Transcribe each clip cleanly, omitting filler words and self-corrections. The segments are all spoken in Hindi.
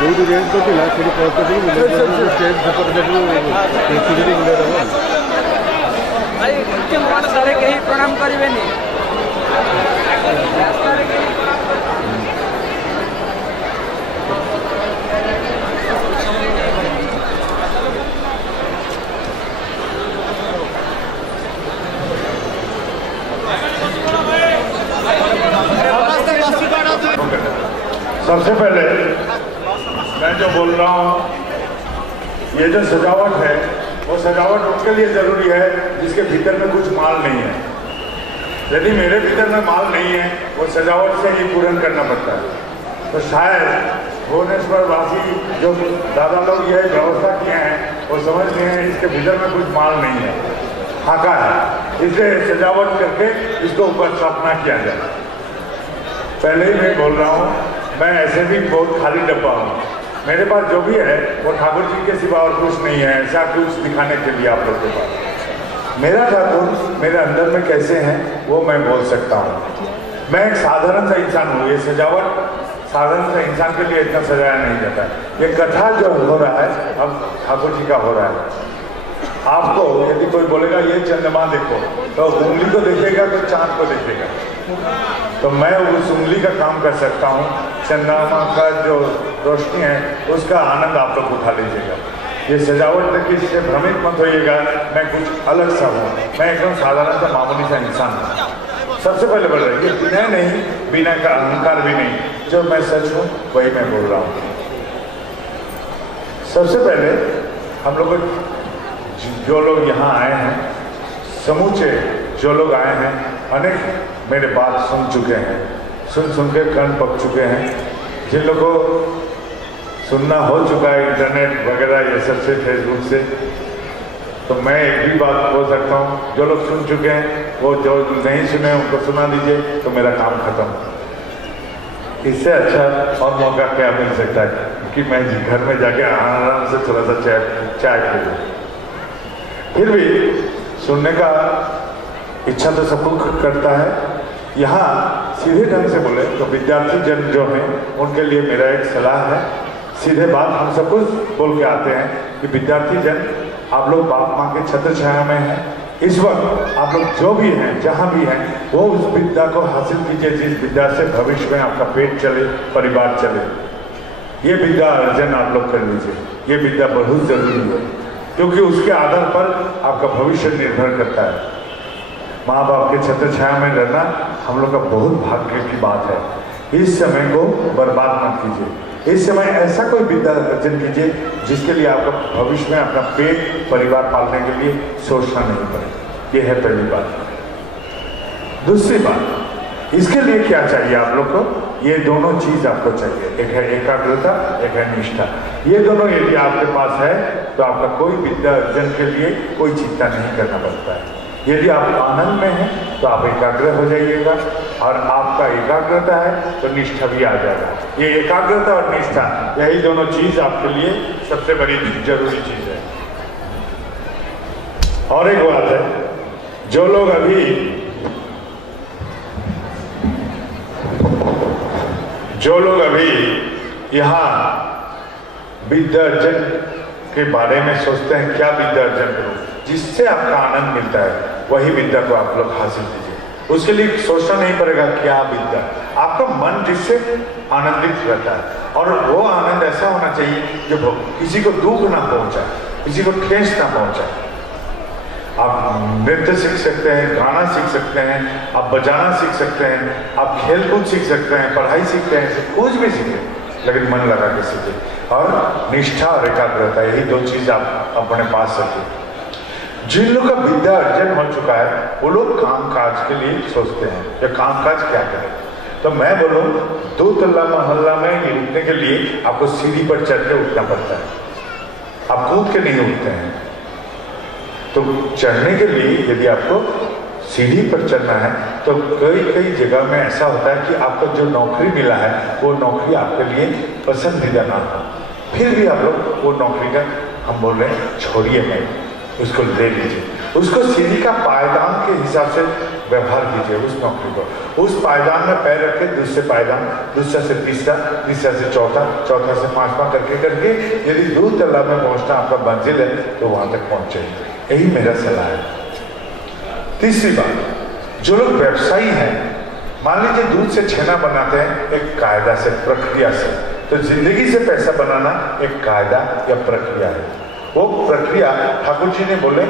जो रेंज को सारे कहीं प्रणाम करेंगे सबसे पहले मैं जो बोल रहा हूँ, ये जो सजावट है वो सजावट उनके लिए जरूरी है जिसके भीतर में कुछ माल नहीं है। यदि मेरे भीतर में माल नहीं है, वो सजावट से ही पूर्ण करना पड़ता है। तो शायद भुवनेश्वर वासी जो दादा लोग ये व्यवस्था किए हैं वो समझ गए हैं इसके भीतर में कुछ माल नहीं है, फाका है, इसलिए सजावट करके इसको ऊपर स्थापना किया जाए। पहले ही मैं बोल रहा हूँ, मैं ऐसे भी बहुत खाली डब्बा हूँ। मेरे पास जो भी है वो ठाकुर जी के सिवा और कुछ नहीं है, ऐसा कुछ दिखाने के लिए आप लोग के पास। मेरा ठाकुर मेरे अंदर में कैसे हैं वो मैं बोल सकता हूँ। मैं एक साधारण सा इंसान हूँ। ये सजावट साधारण सा इंसान के लिए इतना सजाया नहीं जाता है। ये कथा जो हो रहा है अब ठाकुर जी का हो रहा है। आपको यदि कोई बोलेगा ये चंद्रमा देखो, तो उंगली को देखेगा तो चांद को देखेगा। तो मैं उस उंगली का काम कर सकता हूँ। चंद्रमा का जो रोशनी है उसका आनंद आप लोग उठा लीजिएगा। ये सजावट देखिए, इससे भ्रमित मत होइएगा मैं कुछ अलग सा हूँ। मैं एकदम साधारण सा मामूली सा इंसान हूँ। सबसे पहले बोल रहे ये विनय नहीं, विनय का अहंकार भी नहीं, जो मैं सच हूँ वही मैं बोल रहा हूँ। सबसे पहले हम लोग जो लोग यहाँ आए हैं, समूचे जो लोग आए हैं, अनेक मेरे बात सुन चुके हैं, सुन के कान पक चुके हैं। जिन लोगों को सुनना हो चुका है इंटरनेट वगैरह ये सब से, फेसबुक से, तो मैं एक भी बात बोल सकता हूँ, जो लोग सुन चुके हैं वो जो नहीं सुने उनको सुना दीजिए, तो मेरा काम खत्म। इससे अच्छा और मौका क्या मिल सकता है कि मैं घर में जाके आराम से थोड़ा सा चाय पी लूँ। फिर भी सुनने का इच्छा तो सबको करता है। यहाँ सीधे ढंग से बोले तो विद्यार्थी जन जो हैं उनके लिए मेरा एक सलाह है। सीधे बात हम सब कुछ बोल के आते हैं कि विद्यार्थी जन, आप लोग बाप माँ के छत्र छाया में हैं। इस वक्त आप लोग जो भी हैं, जहाँ भी हैं, वो उस विद्या को हासिल कीजिए जिस विद्या से भविष्य में आपका पेट चले, परिवार चले। ये विद्या अर्जन आप लोग कर लीजिए। ये विद्या बहुत जरूरी है क्योंकि उसके आधार पर आपका भविष्य निर्भर करता है। माँ बाप के छत्र छाया में रहना हम लोग का बहुत भाग्य की बात है। इस समय को बर्बाद मत कीजिए। इस समय ऐसा कोई विद्या अर्जन कीजिए जिसके लिए आपका भविष्य में अपना पेट परिवार पालने के लिए सोचना नहीं पड़े। ये है पहली बात। दूसरी बात, इसके लिए क्या चाहिए आप लोग को? ये दोनों चीज आपको चाहिए। एक है एकाग्रता, एक है निष्ठा। ये दोनों यदि आपके पास है तो आपका कोई विद्या अर्जन के लिए कोई चिंता नहीं करना पड़ता है। यदि आप आनंद में हैं तो आप एकाग्र हो जाइएगा, और आपका एकाग्रता है तो निष्ठा भी आ जाएगा। ये एकाग्रता और निष्ठा, यही दोनों चीज आपके लिए सबसे बड़ी जरूरी चीज है। और एक बात है, जो लोग अभी यहाँ विद्या अर्जन के बारे में सोचते हैं, क्या विद्या अर्जन करूं जिससे आपका आनंद मिलता है, वही विद्या को आप लोग हासिल कीजिए। उसके लिए सोचना नहीं पड़ेगा क्या विद्या, आपका मन जिससे आनंदित रहता है। और वो आनंद ऐसा होना चाहिए जो किसी को दुख ना पहुंचाए, किसी को ठेस ना पहुंचाए। आप नृत्य सीख सकते हैं, गाना सीख सकते हैं, आप बजाना सीख सकते हैं, आप खेलकूद सीख सकते हैं, पढ़ाई सीखते हैं, कुछ भी सीखें, लेकिन मन लगा के सीखें। और निष्ठा और एकाग्रता, यही दो चीज आप अपने पास रखें। जिन लोग का विद्या अर्जन हो चुका है वो लोग काम काज के लिए सोचते हैं, ये काम काज क्या करें। तो मैं बोलूँ, 2 तल्ला मोहल्ला में उठने के लिए आपको सीढ़ी पर चढ़ के उठना पड़ता है, आप कूद के नहीं उठते हैं। तो चढ़ने के लिए यदि आपको सीढ़ी पर चढ़ना है तो कई जगह में ऐसा होता है कि आपको जो नौकरी मिला है वो नौकरी आपके लिए पसंदीदा ना हो, फिर भी आप लोग वो नौकरी का हम बोल रहे हैं छोड़िए नहीं, उसको ले लीजिए। उसको सीढ़ी का पायदान के हिसाब से व्यवहार कीजिए उस नौकरी को। उस पायदान में पैर रखे, दूसरे पायदान, दूसरा से तीसरा, तीसरा से चौथा, चौथा से पांचवा करके करके यदि दूर तालाब में पहुंचना आपका मंजिल है तो वहां तक पहुंचे। यही मेरा सलाह है। तीसरी बात, जो लोग व्यवसायी हैं, मान लीजिए दूध से छेना बनाते हैं एक कायदा से, प्रक्रिया से, तो जिंदगी से पैसा बनाना एक कायदा या प्रक्रिया है। वो प्रक्रिया ठाकुर जी ने बोले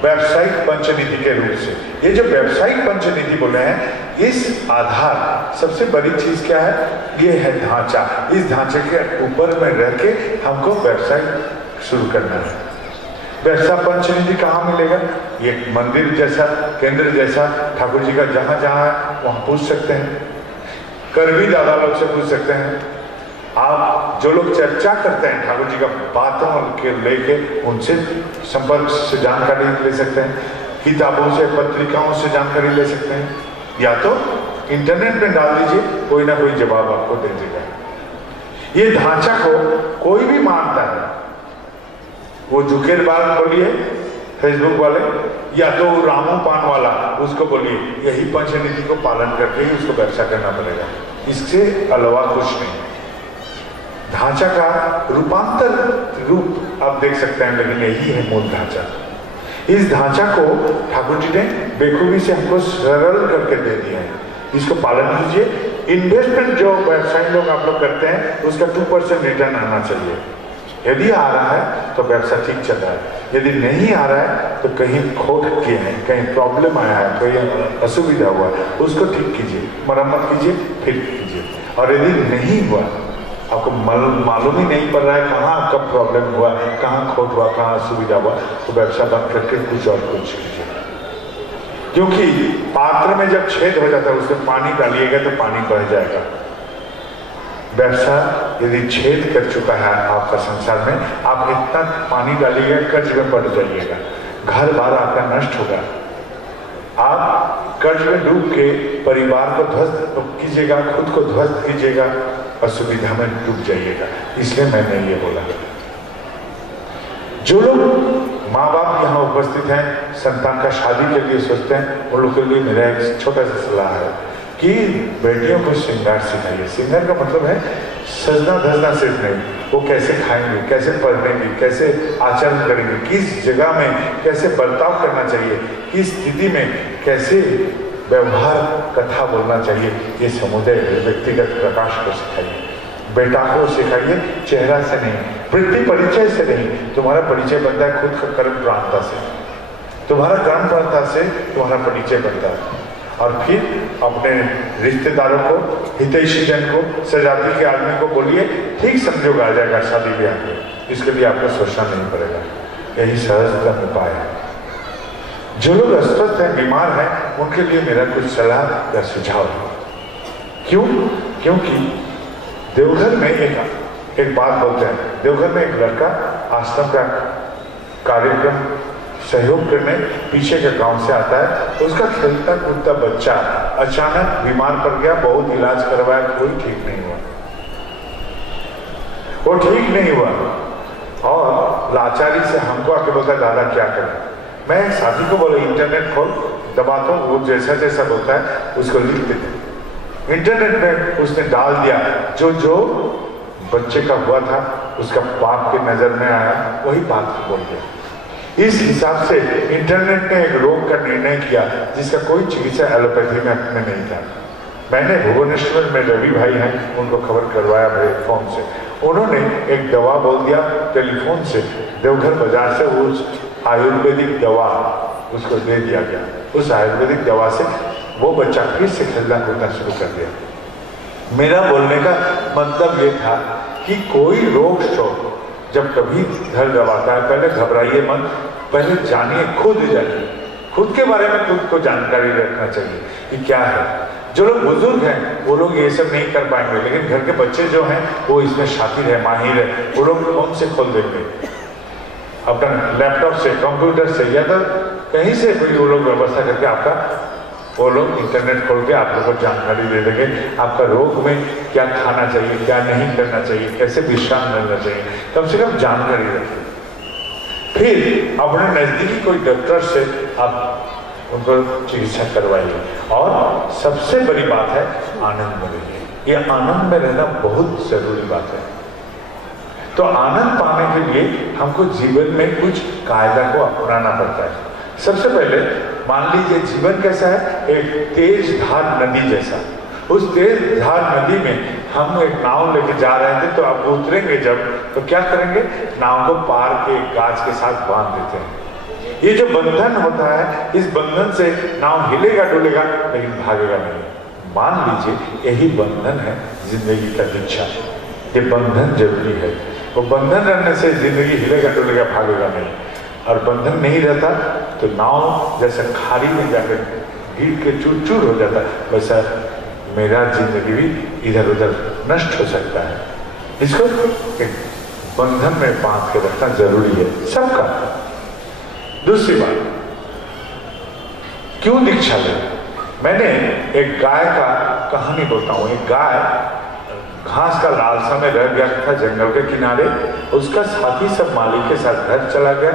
व्यावसायिक पंचनीति के रूप से। ये जो व्यावसायिक पंचनीति बोले हैं, इस आधार सबसे बड़ी चीज क्या है? ये है ढांचा। इस ढांचे के ऊपर में रह के हमको व्यवसाय शुरू करना है। व्यवसाय पंचनीति कहाँ मिलेगा? ये मंदिर जैसा, केंद्र जैसा ठाकुर जी का जहां जहां है वहां पूछ सकते हैं। करवी दादा लोग से पूछ सकते हैं। आप जो लोग चर्चा करते हैं ठाकुर जी का बातों के लेके, उनसे संपर्क से जानकारी ले सकते हैं। किताबों से, पत्रिकाओं से जानकारी ले सकते हैं, या तो इंटरनेट में डाल दीजिए, कोई ना कोई जवाब आपको दे देगा। ये ढांचा को कोई भी मानता है, वो जुकेरबार्ग बोलिए फेसबुक वाले, या तो रामू पान वाला, उसको बोलिए, यही पंचनीति को पालन करके ही उसको व्यवसाय करना पड़ेगा। इससे अलावा कुछ नहीं। ढांचा का रूपांतर रूप आप देख सकते हैं, लेकिन यही है मूल ढांचा। इस ढांचा को ठाकुर जी ने बेखूबी से हमको सरल करके दे दिया है। इसको पालन कीजिए। इन्वेस्टमेंट जो व्यवसाय लोग आप लोग करते हैं, उसका 2% रिटर्न आना चाहिए। यदि आ रहा है तो व्यवसाय ठीक चल रहा है, यदि नहीं आ रहा है तो कहीं खोट किए हैं, कहीं प्रॉब्लम आया है, कोई असुविधा हुआ, उसको ठीक कीजिए, मरम्मत कीजिए, फिर कीजिए। और यदि नहीं हुआ, आपको मालूम ही नहीं पड़ रहा है कहाँ कब प्रॉब्लम हुआ, कहाँ खोट हुआ, कहाँ असुविधा हुआ, तो व्यवसाय बंद करके कुछ और कुछ कीजिए। क्योंकि पात्र में जब छेद हो जाता है, उसमें पानी डालिएगा तो पानी बह जाएगा। व्यवसाय यदि छेद कर चुका है आपका संसार में, आप इतना पानी डालिएगा, कर्ज में पड़ जाइएगा, घर बार आपका नष्ट होगा। आप कर्ज में डूब के परिवार को ध्वस्त कीजिएगा, खुद को ध्वस्त कीजिएगा, असुविधा में डूब जाइएगा। इसलिए मैंने ये बोला। जो लोग माँ बाप यहाँ उपस्थित हैं, संतान का शादी के लिए सोचते हैं, उन लोगों के लिए मेरा एक छोटा सा सलाह है कि बेटियों को श्रृंगार सिखाइए। श्रृंगार का मतलब है सजना धजना सिर्फ नहीं, वो कैसे खाएंगे, कैसे पढ़ेंगे, कैसे आचरण करेंगे, किस जगह में कैसे बर्ताव करना चाहिए, किस स्थिति में कैसे व्यवहार कथा बोलना चाहिए, ये समुदाय व्यक्तिगत प्रकाश को सिखाइए। बेटा को सिखाइए, चेहरा से नहीं, वृत्ति परिचय से नहीं। तुम्हारा परिचय बनता है खुद का कर्म प्रांता से, तुम्हारा कर्म प्रांता से तुम्हारा परिचय बनता है। और फिर अपने रिश्तेदारों को, हितैषी जन को, सजाती के आदमी को बोलिए, ठीक संयोग आ जाएगा शादी ब्याह में, इसके लिए आपको सोचना नहीं पड़ेगा। यही सहजतम उपाय है। जो लोग अस्वस्थ हैं, बीमार हैं, उनके लिए मेरा कुछ सलाह या सुझाव है। क्यों? क्योंकि देवघर में एक बात बोलते हैं, देवघर में एक लड़का आश्रम का कार्यक्रम सहयोग करने पीछे के गांव से आता है। उसका खेलता कूदता बच्चा अचानक बीमार पड़ गया, बहुत इलाज करवाया, कोई ठीक नहीं हुआ, वो ठीक नहीं हुआ। और लाचारी से हमको आके बोलता है, दादा क्या करें? मैं एक साथी को बोला, इंटरनेट खोल, दबाता हूँ, वो जैसा जैसा बोलता है उसको लिख देते। इंटरनेट में उसने डाल दिया, जो बच्चे का हुआ था, उसका बाप की नजर में आया, वही बात बोल दिया। इस हिसाब से इंटरनेट ने एक रोग का निर्णय किया जिसका कोई चिकित्सा एलोपैथी में नहीं था। मैंने भुवनेश्वर में रवि भाई हैं, उनको खबर करवाया मेरे फोन से। उन्होंने एक दवा बोल दिया टेलीफोन से, देवघर बाजार से उस आयुर्वेदिक दवा उसको दे दिया गया। उस आयुर्वेदिक दवा से वो बच्चा फिर से खेलना कूदना शुरू कर दिया। मेरा बोलने का मतलब ये था कि कोई रोग शोक जब कभी घर दबाता है, पहले घबराइए मत, पहले जानिए, खुद जानिए, खुद के बारे में खुद को जानकारी रखना चाहिए कि क्या है। जो लोग बुजुर्ग हैं वो लोग ये सब नहीं कर पाएंगे, लेकिन घर के बच्चे जो हैं वो इसमें शातिर है, माहिर है, वो लोग फोन से खोल देंगे, अपना लैपटॉप से, कंप्यूटर से, या तो कहीं से कोई वो लोग व्यवस्था करके आपका वो लोग इंटरनेट खोल के आप लोगों को जानकारी दे देंगे, आपका रोग में क्या खाना चाहिए, क्या नहीं करना चाहिए, कैसे विश्राम लेना चाहिए, कम से कम जानकारी रखिए। फिर अपने नजदीकी कोई डॉक्टर से आप उनको चिकित्सा करवाइए। और सबसे बड़ी बात है आनंद में रहिए। ये आनंद में रहना बहुत जरूरी बात है। तो आनंद पाने के लिए हमको जीवन में कुछ कायदा को अपनाना पड़ता है। सबसे पहले मान लीजिए जीवन कैसा है, एक तेज धार नदी जैसा। उस तेज धार नदी में हम एक नाव लेके जा रहे थे, तो आप उतरेंगे जब तो क्या करेंगे, नाव को पार के गाछ के साथ बांध देते हैं। ये जो बंधन होता है, इस बंधन से नाव हिलेगा डुलेगा लेकिन भागेगा नहीं। मान लीजिए यही बंधन है जिंदगी का दीक्षा। ये बंधन जरूरी है। वो बंधन रहने से जिंदगी हिलेगा डुलेगा भागेगा नहीं। और बंधन नहीं रहता तो नाव जैसे खाड़ी में जाकर गिर के चूर चूर हो जाता, वैसा मेरा जिंदगी भी इधर उधर नष्ट हो सकता है। इसको एक बंधन में बांध के रखना जरूरी है सबका। दूसरी बात, क्यों दीक्षा ले? मैंने एक गाय का कहानी बोलता हूँ। एक गाय घास का लालसा में रह गया था जंगल के किनारे। उसका साथी सब मालिक के साथ घर चला गया।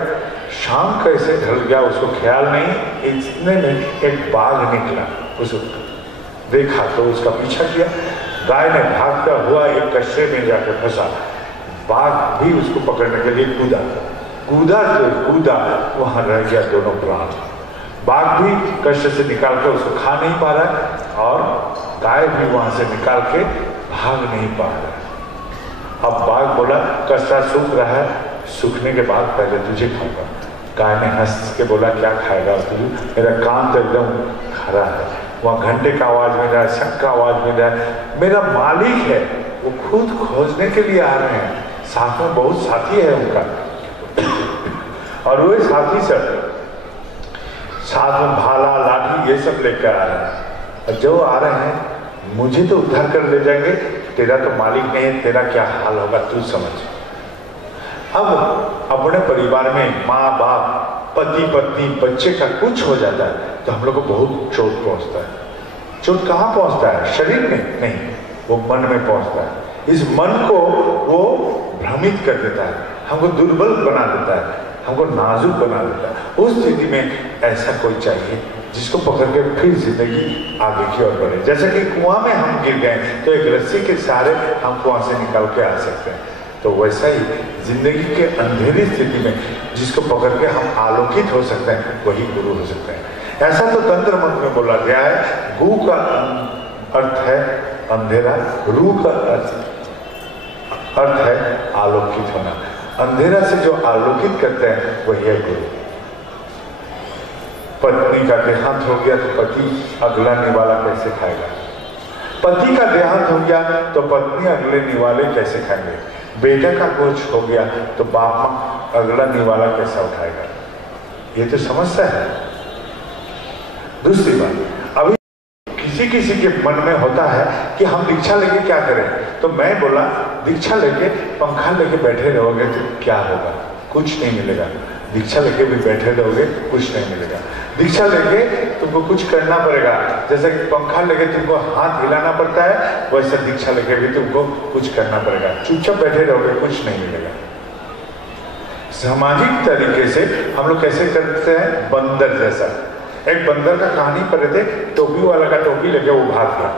शाम कैसे ढल गया उसको ख्याल नहीं। इतने में एक बाघ निकला, उसको देखा तो उसका पीछा किया। गाय ने भागता हुआ एक कचरे में जाकर फंसा। बाघ भी उसको पकड़ने के लिए कूदा तो कूदा, वहां रह गया दोनों प्राण। बाघ भी कष्ट से निकाल के उसको खा नहीं पा रहा और गाय भी वहां से निकाल के भाग नहीं पा रहा। अब बाघ बोला कष्टा सूख रहा है, सूखने के बाद पहले तुझे खाऊंगा। गाय ने हंस के बोला क्या खाएगा तू? मेरा कान तो एकदम खरा है। वहाँ घंटे का आवाज मिल रहा है, शंख का आवाज मिल रहा है। मेरा मालिक है, वो खुद खोजने के लिए आ रहे हैं। साथ में बहुत साथी है उनका और वे साथी सब साथ में भाला लाठी ये सब लेकर आ रहे हैं। और जो आ रहे हैं मुझे तो उद्धार कर ले जाएंगे। तेरा तो मालिक नहीं है, तेरा क्या हाल होगा तू समझ। अब अपने परिवार में माँ बाप पति पत्नी बच्चे का कुछ हो जाता है तो हम लोग को बहुत चोट पहुंचता है। चोट कहाँ पहुंचता है? शरीर में नहीं, वो मन में पहुंचता है। इस मन को वो भ्रमित कर देता है, हमको दुर्बल बना देता है, हमको नाजुक बना देता है। उस स्थिति में ऐसा कोई चाहिए जिसको पकड़ के फिर जिंदगी आगे की ओर बढ़े। जैसे कि कुआं में हम गिर गए तो एक रस्सी के सहारे हम कुआं से निकल के आ सकते हैं। तो वैसा ही जिंदगी के अंधेरी स्थिति में जिसको पकड़ के हम आलोकित हो सकते हैं वही गुरु हो सकते हैं। ऐसा तो तंत्र मंत्र में बोला गया है। गु का अर्थ है अंधेरा, रू का अर्थ है आलोकित होना। अंधेरा से जो आलोकित करते हैं वही है गुरु। पत्नी का देहांत हो गया तो पति अगला निवाला कैसे खाएगा? पति का देहांत हो गया तो पत्नी अगले निवाले कैसे खाएंगे? बेटा का कुछ हो गया तो बाप माँ अगला निवाला कैसा उठाएगा? ये तो समस्या है। दूसरी बात, अभी किसी के मन में होता है कि हम दीक्षा लेके क्या करें। तो मैं बोला दीक्षा लेके पंखा लेके बैठे रहोगे तो क्या होगा? कुछ नहीं मिलेगा। दीक्षा लेके भी बैठे रहोगे कुछ नहीं मिलेगा। दीक्षा लेके तुमको कुछ करना पड़ेगा। जैसे पंखा लेके तुमको हाथ हिलाना पड़ता है वैसा दीक्षा लेके भी तुमको कुछ करना पड़ेगा। चुपचाप बैठे रहोगे कुछ नहीं मिलेगा। सामाजिक तरीके से हम लोग कैसे करते हैं? बंदर जैसा। एक बंदर का कहानी पढ़े थे, टोपी वाला का टोपी लेके वो भाग गया।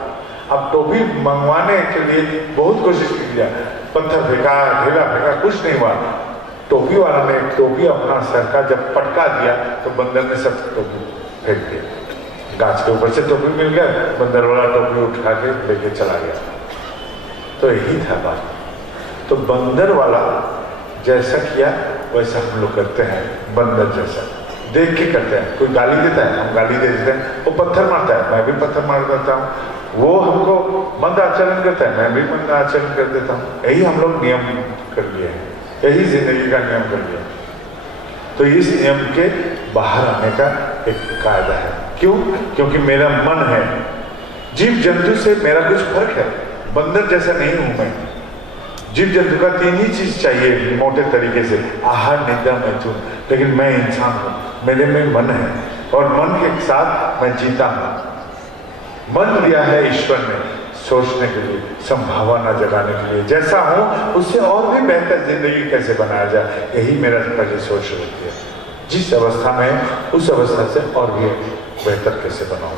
अब टोपी मंगवाने के लिए बहुत कोशिश किया, पत्थर फेंका, ढेला फेंका, कुछ नहीं हुआ। टोपी वाला ने टोपी अपना सर का जब पटका दिया तो बंदर ने सब टोपी फेंक दिया। गाछ के ऊपर से टोपी मिल गया, बंदर वाला टोपी उठा के लेके चला गया। तो यही था बात। तो बंदर वाला जैसा किया वैसा हम लोग करते हैं। बंदर जैसा देख के करते हैं। कोई गाली देता है हम गाली दे देते हैं, वो पत्थर मारता है मैं भी पत्थर मार देता हूँ, वो हमको मंद आचरण करता है मैं भी मंद आचरण कर देता हूँ। यही हम लोग नियम कर लिए हैं, यही जिंदगी का नियम कर लिया। तो इस नियम के बाहर आने का एक कायदा है। क्यों? क्योंकि मेरा मन है। जीव जंतु से मेरा कुछ फर्क है। बंदर जैसा नहीं हूं मैं। जीव जंतु का तीन ही चीज चाहिए मोटे तरीके से, आहार निद्रा मैथुन। लेकिन मैं इंसान हूं, मेरे में मन है और मन के साथ मैं जीता हूं। मन दिया है ईश्वर ने, सोचने के लिए, संभावना जगाने के लिए, जैसा हूं उससे और भी बेहतर जिंदगी कैसे बनाया जाए, यही मेरा पहले सोच रहती है। जिस अवस्था में उस अवस्था से और भी बेहतर कैसे बनाऊं,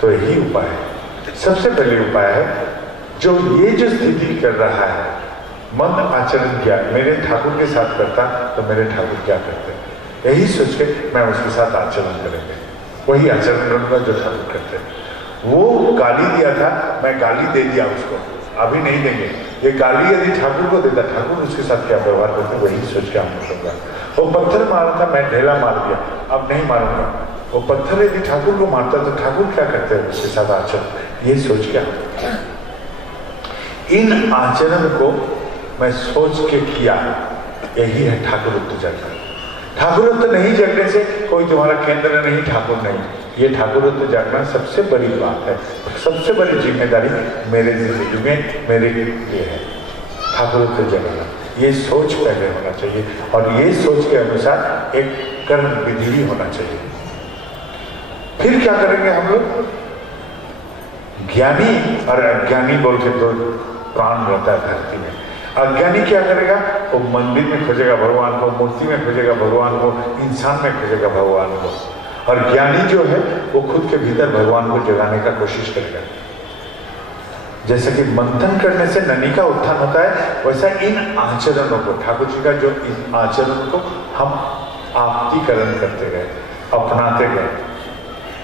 तो यही उपाय है। सबसे पहले उपाय है, जो ये जो स्थिति कर रहा है, मन आचरण क्या मेरे ठाकुर के साथ करता तो मेरे ठाकुर क्या करते, यही सोच के मैं उसके साथ आचरण करेंगे, वही आचरण करूंगा जो ठाकुर करते। वो गाली दिया था, मैं गाली दे दिया उसको, अभी नहीं देंगे। ये गाली यदि ठाकुर को देता, ठाकुर उसके साथ क्या व्यवहार करते, वही सोच के हम करूंगा। वो पत्थर मारा था, मैं ढेला मार दिया, अब नहीं मारूंगा। वो पत्थर यदि ठाकुर को मारता तो ठाकुर क्या करते हैं उसके साथ आचरण, ये सोच के इन आचरण को मैं सोच के किया, यही है ठाकुरत्व जगना। ठाकुरत्व नहीं जगने से कोई तुम्हारा केंद्र नहीं, ठाकुर नहीं। ये ठाकुरत्व जागना सबसे बड़ी बात है, सबसे बड़ी जिम्मेदारी मेरे जिंदगी में मेरे लिए है, ठाकुरत्व जगना। ये सोच पहले होना चाहिए और ये सोच के अनुसार एक कर्म विधि भी होना चाहिए। फिर क्या करेंगे हम लोग? ज्ञानी और अज्ञानी बोल के दो प्राण रहता है धरती में। अज्ञानी क्या करेगा? वो मंदिर में खोजेगा भगवान को, मूर्ति में खोजेगा भगवान को, इंसान में खोजेगा भगवान को। और ज्ञानी जो है वो खुद के भीतर भगवान को जगाने का कोशिश करेगा। जैसे कि मंथन करने से ननी का उत्थान होता है, वैसा इन आचरणों को, ठाकुर जी का जो इन आचरण को हम आपतीकरण करते गए, अपनाते गए।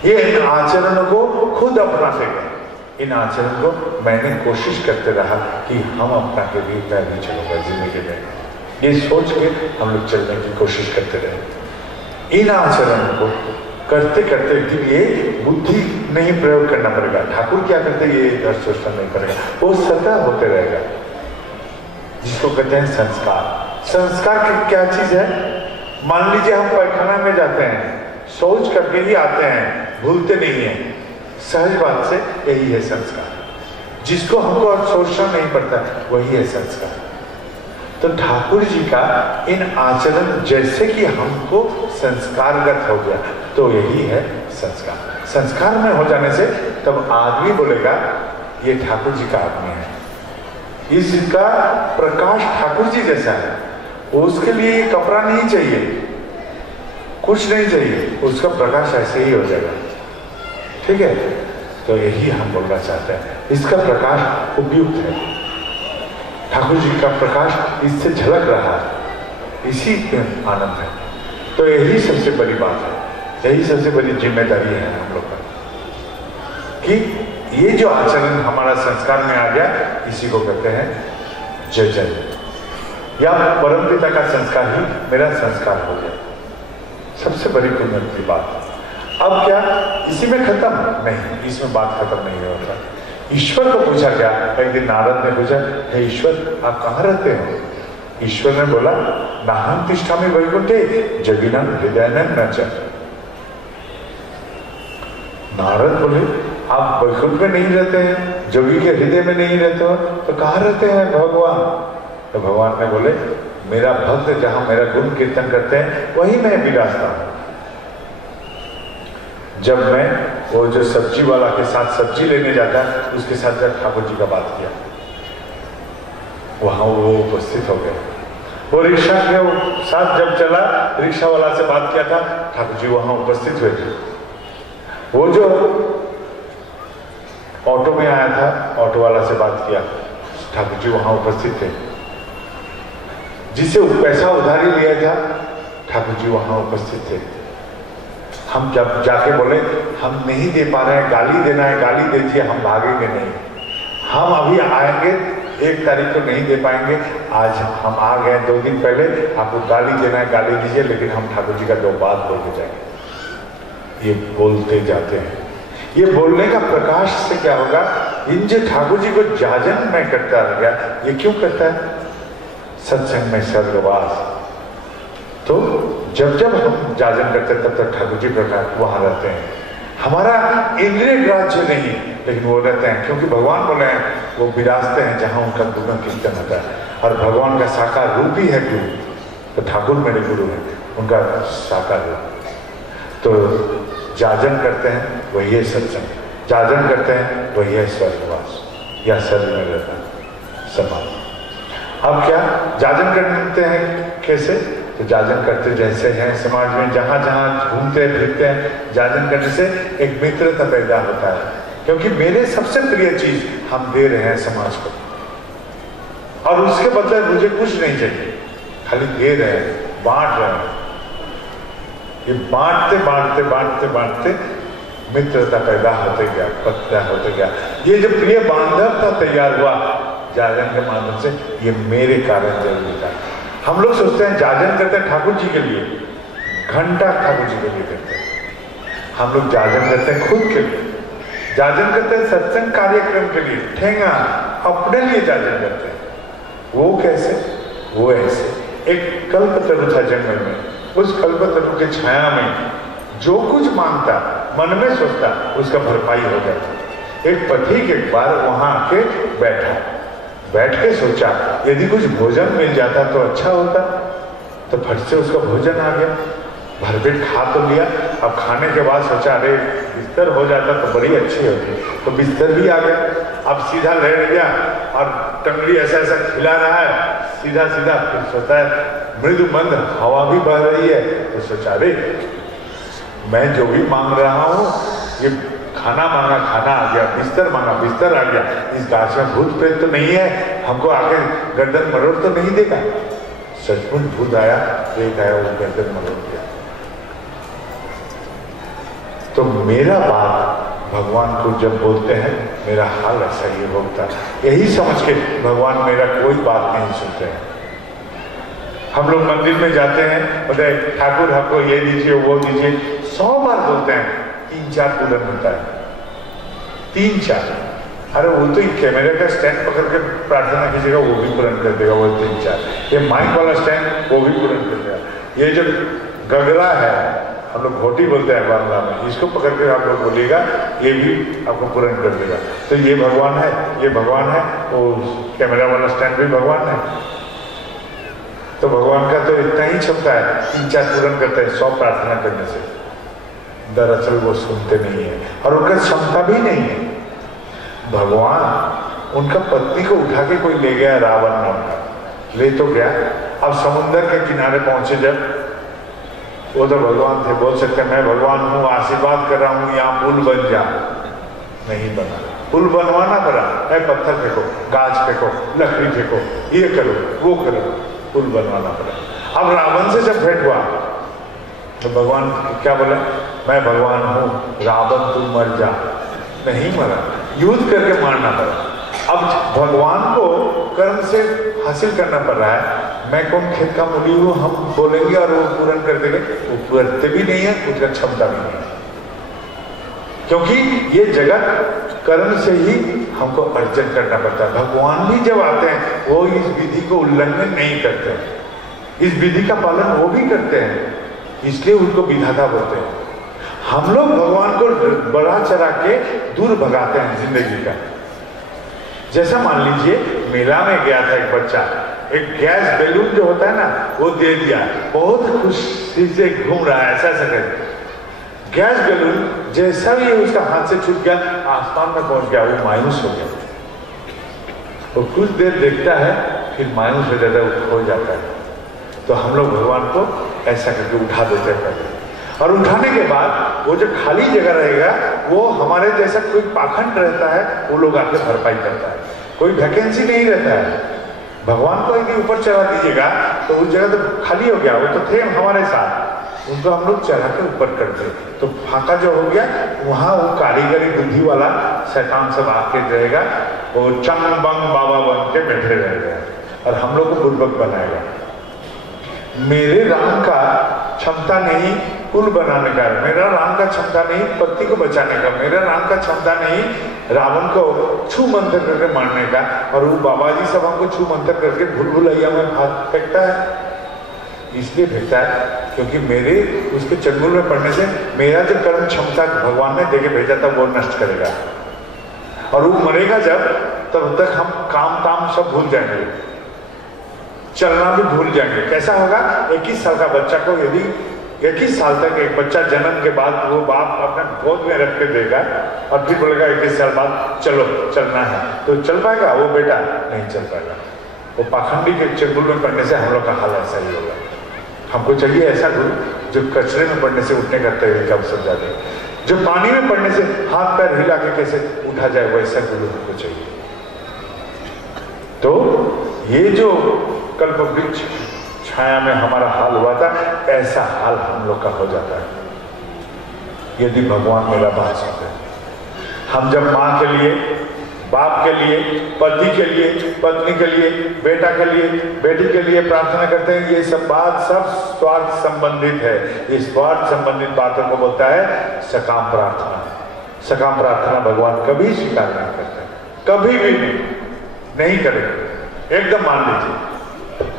ये इन आचरणों को खुद अपनाते गए। इन आचरण को मैंने कोशिश करते रहा कि हम अपना के भी मैं भी चलूंगा जिंदगी में, ये सोच के हम लोग चलने की कोशिश करते रहे। इन आचरण को करते करते ये बुद्धि नहीं प्रयोग करना पड़ेगा। ठाकुर क्या करते ये इधर सोचना नहीं पड़ेगा, वो सतह होते रहेगा, जिसको कहते हैं संस्कार। संस्कार की क्या चीज है? मान लीजिए हम पैखाना में जाते हैं, सोच करके ही आते हैं, भूलते नहीं है। सहज बात से यही है संस्कार, जिसको हमको और सोचना नहीं पड़ता, वही है संस्कार। तो ठाकुर जी का इन आचरण जैसे कि हमको संस्कारगत हो गया, तो यही है संस्कार। संस्कार में हो जाने से तब आदमी बोलेगा ये ठाकुर जी का आदमी है, इसका प्रकाश ठाकुर जी जैसा है। उसके लिए ये कपड़ा नहीं चाहिए, कुछ नहीं चाहिए, उसका प्रकाश ऐसे ही हो जाएगा। ठीक है, तो यही हम बोलना चाहते हैं, इसका प्रकाश उपयुक्त है, ठाकुर जी का प्रकाश इससे झलक रहा है, इसी में आनंद है। तो यही सबसे बड़ी बात है, यही सबसे बड़ी जिम्मेदारी है हम लोग का, कि ये जो आचरण हमारा संस्कार में आ गया, इसी को कहते हैं जजन, या परमपिता का संस्कार ही मेरा संस्कार हो गया। सबसे बड़ी पुण्य की बात। अब क्या इसी में खत्म? नहीं, इसमें बात खत्म नहीं होता। ईश्वर को पूछा क्या? एक दिन नारद ने पूछा, हे ईश्वर आप कहाँ रहते हैं? ईश्वर ने बोला, नाहं तिष्ठामि वैकुंठे जगिनं हृदयनं न च। नारद बोले, आप वैकुंठ में नहीं रहते हैं, जोगी के हृदय में नहीं रहते हो, तो कहाँ रहते हैं भगवान? तो भगवान ने बोले, मेरा भक्त जहां मेरा गुण कीर्तन करते हैं वही मैं विराजता हूं। जब मैं वो जो सब्जी वाला के साथ सब्जी लेने जाता है, उसके साथ जब ठाकुर जी का बात किया, वहां वो उपस्थित हो गए। वो रिक्शा के साथ जब चला, रिक्शा वाला से बात किया था, ठाकुर जी वहां उपस्थित हुए थे। वो जो ऑटो में आया था, ऑटो वाला से बात किया, ठाकुर जी वहां उपस्थित थे। जिसे पैसा उधारी लिया था, ठाकुर जी वहां उपस्थित थे। हम जब जाके बोले हम नहीं दे पा रहे हैं, गाली देना है, गाली दीजिए, हम भागेंगे नहीं, हम अभी आएंगे, 1 तारीख को नहीं दे पाएंगे, आज हम आ गए 2 दिन पहले, आपको गाली देना है गाली दीजिए, लेकिन हम ठाकुर जी का 2 बात बोल के जाएंगे। ये बोलते जाते हैं। ये बोलने का प्रकाश से क्या होगा? इन जो ठाकुर जी को जाजन में करता रह गया, ये क्यों करता है? सत्संग में स्वर्गवास। तो जब जब हम जाजन करते हैं, तब तक ठाकुर जी प्रकाश वहां रहते हैं। हमारा इंद्रिय ग्राह्य नहीं, लेकिन वो रहते हैं, क्योंकि भगवान बोले हैं वो विराजते हैं जहां उनका गुण कीर्तन होता है। और भगवान का साकार रूप ही है गुरु, तो ठाकुर मेरे गुरु है, उनका साकार रूप। तो जाजन करते हैं, वही है सत्संग। जाजन करते हैं वही है स्वर्गवास या स्वर्ग में रहना समाज। अब क्या जाजन करते हैं कैसे? तो जाजन करते जैसे हैं समाज में जहां जहां घूमते फिरते हैं, जाजन करने से एक मित्रता पैदा होता है, क्योंकि मेरे सबसे प्रिय चीज हम दे रहे हैं समाज को और उसके बदले मुझे कुछ नहीं चाहिए, खाली दे रहे हैं, बांट रहे हैं। ये बांटते बांटते बांटते बांटते मित्रता पैदा होते गया, पैदा होते गया। ये जो प्रिय बांधवता तैयार हुआ जाजन के माध्यम से, ये मेरे कारण जरूरी था। हम लोग सोचते हैं जाजन करते हैं ठाकुर जी के लिए, घंटा ठाकुर जी के लिए करते हैं। हम लोग जाजन करते हैं खुद के लिए, जाजन करते हैं सत्संग कार्यक्रम के लिए, ठेंगा अपने लिए जाजन करते हैं। वो कैसे? वो ऐसे, एक कल्पतरु था जंगल में, उस कल्पतरु के छाया में जो कुछ मांगता, मन में सोचता, उसका भरपाई हो जाता। एक पथिक एक बार वहां आके बैठा, बैठ के सोचा यदि कुछ भोजन मिल जाता तो अच्छा होता। तो फट से उसका भोजन आ गया, भरपेट खा तो लिया। अब खाने के बाद सोचा अरे बिस्तर हो जाता तो बड़ी अच्छी होती, तो बिस्तर भी आ गया। अब सीधा लेट गया और टंगड़ी ऐसा ऐसा खिला रहा है, सीधा सीधा। फिर सोचा है मृदु मंद हवा भी बह रही है, तो सोचा अरे मैं जो भी मांग रहा हूं, ये खाना मांगा खाना आ गया, बिस्तर मांगा बिस्तर आ गया, इस गाछ में भूत प्रेत तो नहीं है, हमको आके गर्दन मरोड़ तो नहीं देगा। सचमुच भूत आया, एक आया, वो गर्दन मरोड़ दिया। तो मेरा बात भगवान को जब बोलते हैं, मेरा हाल ऐसा ही होता, यही समझ के भगवान मेरा कोई बात नहीं सुनते हैं। हम लोग मंदिर में जाते हैं, बोलते हैं ठाकुर हमको ये दीजिए वो दीजिए, 100 बार बोलते हैं, 3-4 पूर्ण होता है, 3-4। अरे वो तो कैमरे का स्टैंड पकड़ के प्रार्थना कीजिएगा, वो भी पूर्ण कर देगा, वो 3-4। ये माइक वाला स्टैंड, वो भी पूर्ण कर देगा। ये जो गगरा है, हम लोग घोटी बोलते हैं बांग्ला में, इसको पकड़ के आप लोग बोलिएगा, ये भी आपको पूर्ण कर देगा। तो ये भगवान है, ये भगवान है, वो कैमरा वाला स्टैंड भी भगवान है। तो भगवान का तो इतना ही क्षमता है, 3-4 पूर्ण करते हैं 100 प्रार्थना करने से। दरअसल वो सुनते नहीं है और उनका क्षमता भी नहीं है। भगवान उनका पत्नी को उठा के कोई ले गया, रावण नाम का ले तो गया। अब समुद्र के किनारे पहुंचे जब, वो तो भगवान थे, बोल सकते मैं भगवान हूँ, आशीर्वाद कर रहा हूँ, यहाँ पुल बन जा। नहीं बना, पुल बनवाना पड़ा, पत्थर फेंको, गाछ फेंको, लकड़ी फेंको, ये करो वो करो, पुल बनवाना पड़ा। अब रावण से जब भेंट हुआ तो भगवान क्या बोला? मैं भगवान हूं, रावण तुम मर जा। नहीं मरा, युद्ध करके मारना पड़ा। अब भगवान को कर्म से हासिल करना पड़ रहा है। मैं कौन खेत का मूली हूं, हम बोलेंगे और वो पूर्ण कर देंगे, वो करते भी नहीं है, उसका क्षमता भी नहीं है। क्योंकि ये जगत कर्म से ही हमको अर्जन करना पड़ता है। भगवान भी जब आते हैं वो इस विधि को उल्लंघन नहीं करते, इस विधि का पालन वो भी करते हैं, इसलिए उनको विधाता बोलते हैं। हम लोग भगवान को बढ़ा चढ़ा के दूर भगाते हैं जिंदगी का। जैसा मान लीजिए मेला में गया था एक बच्चा, एक गैस बैलून जो होता है ना, वो दे दिया, बहुत खुशी से घूम रहा है, ऐसा ऐसा कर गैस बैलून जैसा भी उसका हाथ से छूट गया, आसमान में पहुंच गया, वो मायूस हो गया। वो कुछ देर देखता है, फिर मायूस हो जाता है, वो खो जाता है। तो हम लोग भगवान को ऐसा करके उठा देते हैं पहले, और उठाने के बाद वो जो खाली जगह रहेगा, वो हमारे जैसा कोई पाखंड रहता है, वो लोग आके भरपाई करता है। कोई वैकेंसी नहीं रहता है। भगवान को यदि ऊपर चढ़ा दीजिएगा तो उस जगह तो खाली हो गया, वो तो थे हमारे साथ, उनको हम लोग चढ़ा के ऊपर करते, तो फाका जो हो गया, वहां वो कारीगरी बुद्धि वाला शैतान सब आके रहेगा, वो चंग बंग बाबा बन के बैठे रहेगा और हम लोग को बुर्बक बनाएगा। मेरे राम का क्षमता नहीं पुल बनाने का, मेरा राम का क्षमता नहीं पत्नी को बचाने का, मेरा राम का क्षमता नहीं रावण को छू मंत्र करके मारने का, और वो बाबा जी सब हमको छू मंत्र करके भूल भुलैया में हाथ फेंकता है। इसलिए भेजता है क्योंकि मेरे उसके चंगुल में पड़ने से मेरा जो कर्म क्षमता भगवान ने देके भेजा था वो नष्ट करेगा, और वो मरेगा जब, तब तक हम काम ताम सब भूल जाएंगे, चलना भी भूल जाएंगे। कैसा होगा? 21 साल का बच्चा को यदि 21 साल तक एक बच्चा जन्म के बाद वो बाप अपने गोद में रख के देगा और फिर बोलेगा 21 साल बाद चलो चलना है, तो चल पाएगा वो बेटा? नहीं चल पाएगा। वो पाखंडी के चंगुल में पड़ने से हम लोग का हाल ऐसा ही होगा। हमको चाहिए ऐसा गुरु जो कचरे में पड़ने से उठने का तरीका समझा दे, जो पानी में पड़ने से हाथ पैर हिला के कैसे उठा जाए, वैसा गुरु हमको चाहिए। तो ये जो कल्प वृक्ष छाया में हमारा हाल हुआ था, ऐसा हाल हम लोग का हो जाता है यदि भगवान मेरा बात सुनते हैं। हम जब माँ के लिए, बाप के लिए, पति के लिए, पत्नी के लिए, बेटा के लिए, बेटी के लिए प्रार्थना करते हैं, ये सब बात सब स्वार्थ संबंधित है। इस स्वार्थ संबंधित बातों को बोलता है सकाम प्रार्थना। सकाम प्रार्थना भगवान कभी स्वीकार नहीं करते, कभी भी नहीं करेंगे। एकदम मान लीजिए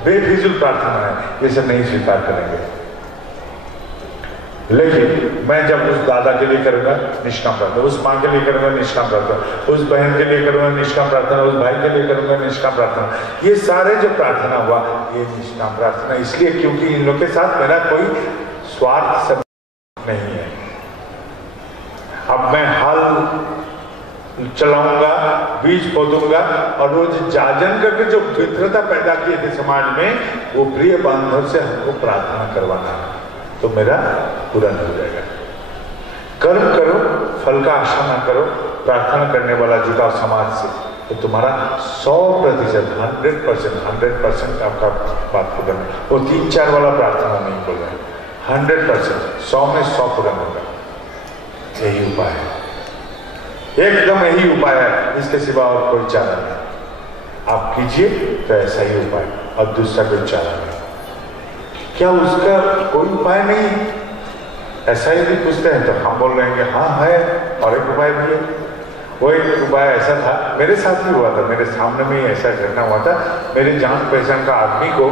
बेफिजूल प्रार्थना है, ये सब नहीं स्वीकार करेंगे। लेकिन मैं जब उस दादा के लिए करूंगा निष्काम प्रार्थना, उस माँ के लिए करूंगा निष्काम प्रार्थना, उस बहन के लिए करूंगा निष्काम प्रार्थना, उस भाई के लिए करूंगा निष्काम प्रार्थना, ये सारे जो प्रार्थना हुआ ये निष्काम प्रार्थना इसलिए क्योंकि इन लोग के साथ मेरा कोई स्वार्थ संबंध नहीं है। अब मैं हल चलाऊंगा, बीज पोतूंगा और रोज जाजन करके जो मित्रता पैदा किए थे समाज में, वो प्रिय बांधव से हमको प्रार्थना करवाना है, तो मेरा पूरा हो जाएगा। कर्म करो, फल का आशा ना करो, प्रार्थना करने वाला जुटाओ समाज से, तो तुम्हारा 100%, 100% आपका बात पूरा। वो 3-4 वाला प्रार्थना नहीं बोल रहा है, 100%, 100 में 100 पूरा होगा। यही उपाय है, एकदम यही उपाय है, इसके सिवा और कोई चारा नहीं। आप कीजिए तो ऐसा ही उपाय, और दूसरा कोई चारा नहीं। क्या उसका कोई उपाय नहीं? ऐसा ही भी पूछते हैं तो हम बोल रहे हैं कि हाँ है, और एक उपाय भी है। वो एक उपाय ऐसा था, मेरे साथ ही हुआ था, मेरे सामने में ही ऐसा घटना हुआ था। मेरे जान पहचान का आदमी को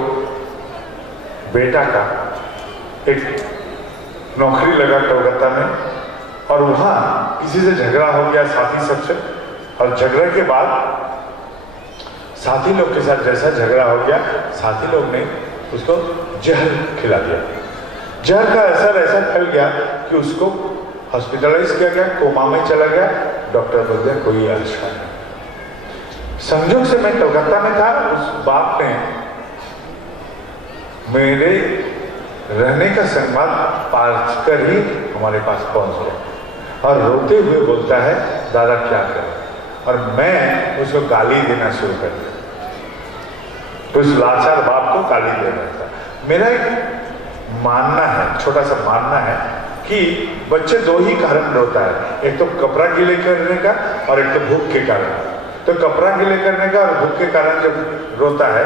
बेटा का एक नौकरी लगा कलकत्ता में, और वहां किसी से झगड़ा हो गया साथी सबसे, और झगड़े के बाद साथी लोग के साथ जैसा झगड़ा हो गया, साथी लोग ने उसको जहर खिला दिया। जहर का असर ऐसा फैल गया कि उसको हॉस्पिटलाइज किया गया, कोमा में चला गया। डॉक्टर बोल दिया कोई आशा नहीं। संजोग से मैं कलकत्ता में था, उस बाप ने मेरे रहने का संवाद पास कर ही हमारे पास पहुंच गया और रोते हुए बोलता है दादा क्या करें, और मैं उसको गाली देना शुरू कर दिया। तो उस लाचार बाप को गाली दे रहा था। मेरा एक मानना है, छोटा सा मानना है कि बच्चे दो ही कारण रोता है, एक तो कपड़ा गीले करने का और एक तो भूख के कारण। तो कपड़ा गीले करने का और भूख के कारण जब रोता है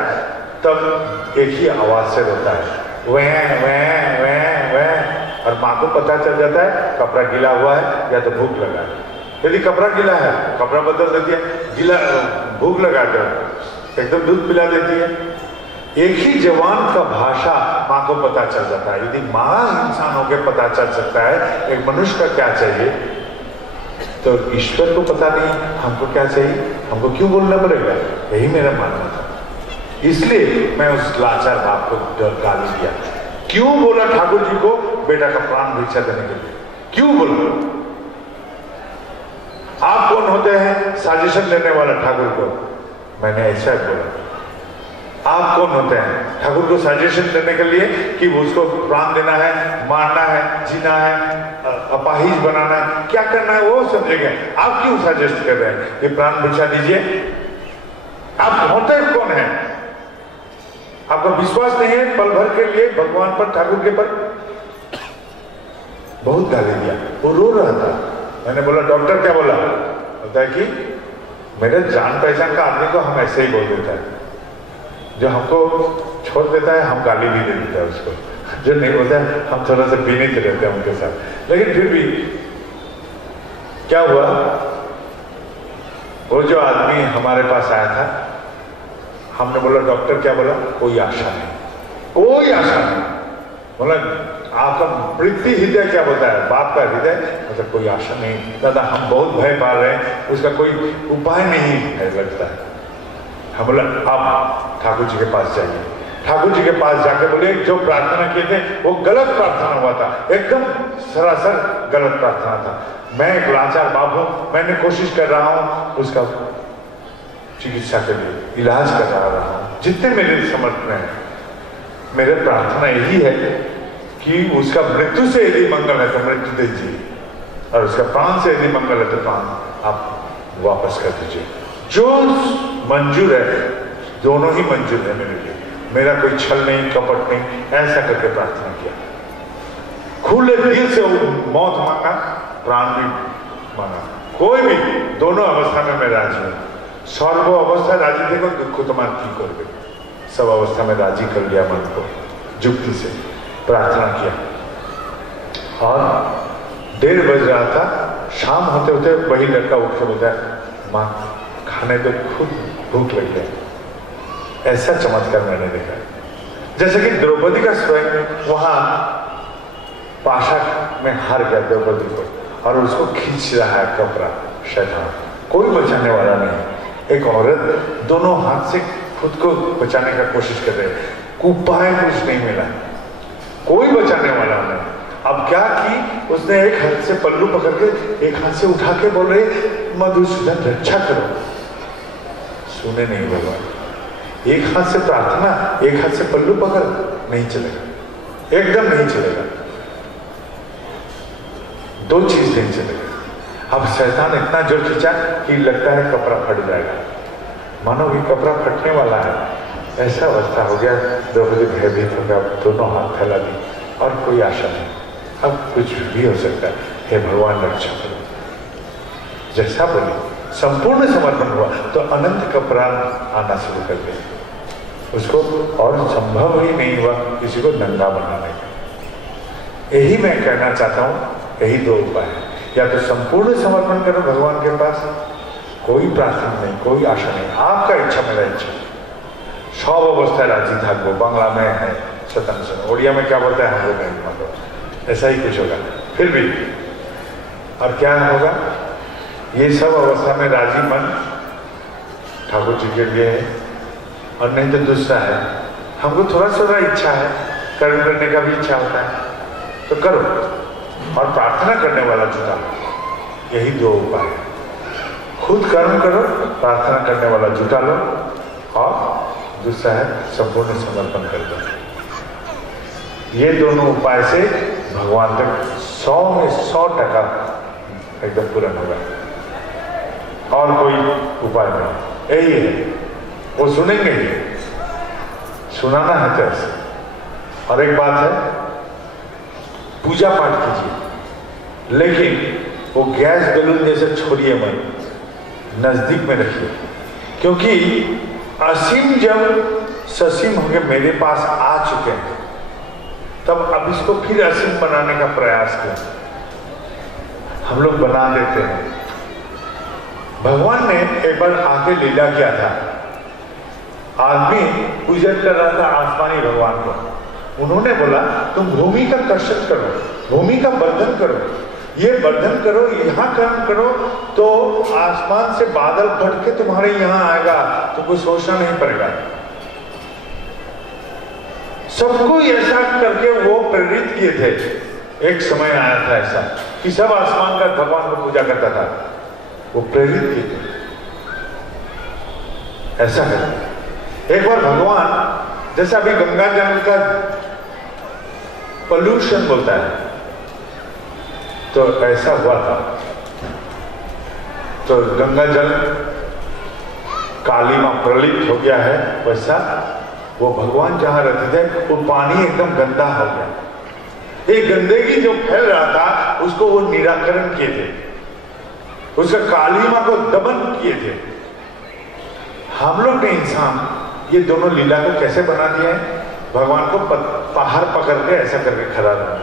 तब एक ही आवाज से रोता है, वह वह वह वह, और माँ को पता चल जाता है कपड़ा गीला हुआ है या तो भूख लगा है। यदि कपड़ा गीला है कपड़ा बदल देती है, गीला भूख लगा कर एकदम दूध पिला देती है। एक ही जवान का भाषा माँ को पता चल जाता है। यदि माँ इंसान होकर पता चल सकता है एक मनुष्य का क्या चाहिए, तो ईश्वर को पता नहीं हमको क्या चाहिए, हमको क्यों बोलना पड़ेगा? यही मेरा मानना था। इसलिए मैं उस लाचार बाप को गाली दिया। क्यों बोला ठाकुर जी को बेटा का प्राण भिक्षा देने के लिए? क्यों बोला? आप कौन होते हैं सजेशन देने वाला ठाकुर को? मैंने ऐसा बोला। आप कौन होते हैं ठाकुर को सजेशन देने के लिए कि उसको प्राण देना है, मारना है, जीना है, अपाहिज बनाना है, क्या करना है वो समझेंगे। आप क्यों सजेस्ट कर रहे हैं कि प्राण भिक्षा दीजिए? आप होते कौन है? आपका विश्वास नहीं है पल भर के लिए भगवान पर, ठाकुर के पर? बहुत गाली दिया। वो रो रहा था। मैंने बोला डॉक्टर क्या बोला? बोलता है कि मेरे जान पहचान का आदमी को हम ऐसे ही बोल देता है, जो हमको छोड़ देता है हम गाली भी दे देता है उसको, जो नहीं बोलता है हम थोड़ा सा विनीत रहते हैं उनके साथ। लेकिन फिर भी क्या हुआ, वो जो आदमी हमारे पास आया था, हमने बोला डॉक्टर क्या बोला? कोई आशा नहीं, कोई आशा नहीं। बोला आपका वृत्ति हृदय क्या बोलता है? बाप का हृदय मतलब कोई आशा नहीं दादा, हम बहुत भय पा रहे हैं, उसका कोई उपाय नहीं है लगता है। हम बोला आप ठाकुर जी के पास जाइए। ठाकुर जी के पास जाके बोले जो प्रार्थना किए थे वो गलत प्रार्थना हुआ था, एकदम सरासर गलत प्रार्थना था। मैं एक लाचार बाप हूं, मैंने कोशिश कर रहा हूं उसका चिकित्सा के लिए, इलाज कर रहा हूं जितने मेरे समर्थ में है। मेरे प्रार्थना यही है कि उसका मृत्यु से यदि मंगल है तो मृत्यु दीजिए, और उसका प्राण से यदि मंगल है तो प्राण आप वापस कर दीजिए। जो मंजूर है, दोनों ही मंजूर है मेरे लिए, मेरा कोई छल नहीं, कपट नहीं, ऐसा करके प्रार्थना किया। खुले दिल से वो मौत मांगा, प्राण भी मांगा, कोई भी दोनों अवस्था में मैं राजी हूं। सर्व अवस्था राजी देखो, दुख तुम्हार की कर गए, सब अवस्था में राजी कर लिया मन को, जुक्ति से प्रार्थना किया। और 1:30 बज रहा था, शाम होते होते वही लड़का उठ के बोलता है, मां खाने पे खुद भूख लगी है। ऐसा चमत्कार मैंने देखा, जैसे कि द्रौपदी का स्वयं वहां पाशा में हार गया द्रौपदी को, और उसको खींच रहा है कपड़ा शैतान, कोई बचाने वाला नहीं। एक औरत दोनों हाथ से खुद को बचाने का कोशिश कर रहे, उपाय कुछ नहीं मिला, कोई बचाने वाला नहीं। अब क्या की, उसने एक हाथ से पल्लू पकड़ के एक हाथ से उठा के बोल रहे, मधुसूदन रक्षा करो। सुने नहीं भगवान, एक हाथ से प्रार्थना, एक हाथ से पल्लू पकड़, नहीं चलेगा, एकदम नहीं चलेगा, दो चीज नहीं चलेगा। अब शैतान इतना जोर खींचा कि लगता है कपड़ा फट जाएगा, मानो कि कपड़ा फटने वाला है, ऐसा अवस्था हो गया। द्रौपदी भयभीत हो गया, दोनों हाथ फैला दी, और कोई आशा नहीं, अब कुछ भी हो सकता है, हे भगवान रक्षा करो। जैसा बोले संपूर्ण समर्पण हुआ तो अनंत का प्राण आना शुरू कर दिया उसको, और संभव ही नहीं हुआ किसी को नंगा बनाने का। यही मैं कहना चाहता हूं, यही दो उपाय है, या तो संपूर्ण समर्पण करो भगवान के पास, कोई प्रार्थना नहीं, कोई आशा नहीं, आपका इच्छा मेरा इच्छा, सब अवस्था राजी थाको, बांग्ला में है स्वतंत्र, ओडिया में क्या बोलते हैं हम लोग नहीं मानो, ऐसा ही कुछ होगा। फिर भी और क्या होगा, ये सब अवस्था में राजी मन ठाकुर जी के लिए है, और नहीं तो दूसरा है, हमको थोड़ा थोड़ा इच्छा है, कर्म करने का भी इच्छा होता है, तो करो, और प्रार्थना करने वाला जुटा, यही दो उपाय है। खुद कर्म करो, प्रार्थना करने वाला जुटा लो, और दूसरा है संपूर्ण समर्पण कर दो। ये दोनों उपाय से भगवान तक 100 में 100% एकदम पूर्ण होगा, और कोई उपाय नहीं, यही है। वो सुनेंगे ही, सुनाना है तो ऐसे। और एक बात है, पूजा पाठ कीजिए, लेकिन वो गैस बैलून जैसे छोड़िए मत, नजदीक में रखिए, क्योंकि असीम जब ससीम होके मेरे पास आ चुके हैं, तब अब इसको फिर असीम बनाने का प्रयास करें। हम लोग बना देते हैं। भगवान ने एक बार आके लीला किया था, आदमी पूजन कर रहा था आसमानी भगवान को, उन्होंने बोला तुम भूमि का कर्षण करो, भूमि का बंधन करो, ये बंधन करो, यहाँ कर्म करो, तो आसमान से बादल फट के तुम्हारे यहाँ आएगा, तुमको सोचना नहीं पड़ेगा। सबको ऐसा करके वो प्रेरित किए थे। एक समय आया था ऐसा कि सब आसमान का भगवान को पूजा करता था, वो प्रेरित किए थे ऐसा है। एक बार भगवान, जैसा अभी गंगा जल का पोल्यूशन बोलता है, तो ऐसा हुआ था, तो गंगा जल काली मां प्रलिप्त हो गया है, वैसा वो भगवान जहां रहते थे वो पानी एकदम गंदा हो गया। एक गंदगी जो फैल रहा था उसको वो निराकरण किए थे, उसका काली मां को दमन किए थे। हम लोग ने इंसान ये दोनों लीला को कैसे बना दिया है, भगवान को पहाड़ पकड़ के ऐसा करके खड़ा रहा।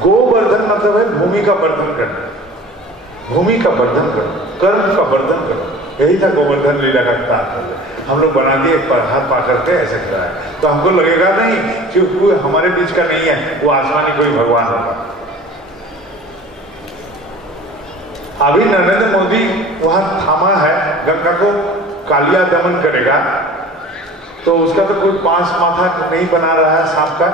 गोवर्धन मतलब है भूमि का वर्धन करना, भूमि का वर्धन करो, कर्म का वर्धन करो, यही था गोवर्धन लीला का तात्पर्य। हम लोग बना के हाथ पकड़ के ऐसे खड़ा है, तो हमको लगेगा नहीं कि कोई हमारे बीच का नहीं है, वो आसमानी कोई भगवान होगा। अभी नरेंद्र मोदी वहां थामा है, गंगा को कालिया दमन करेगा, तो उसका तो कोई 5 माथा नहीं बना रहा है सांप का,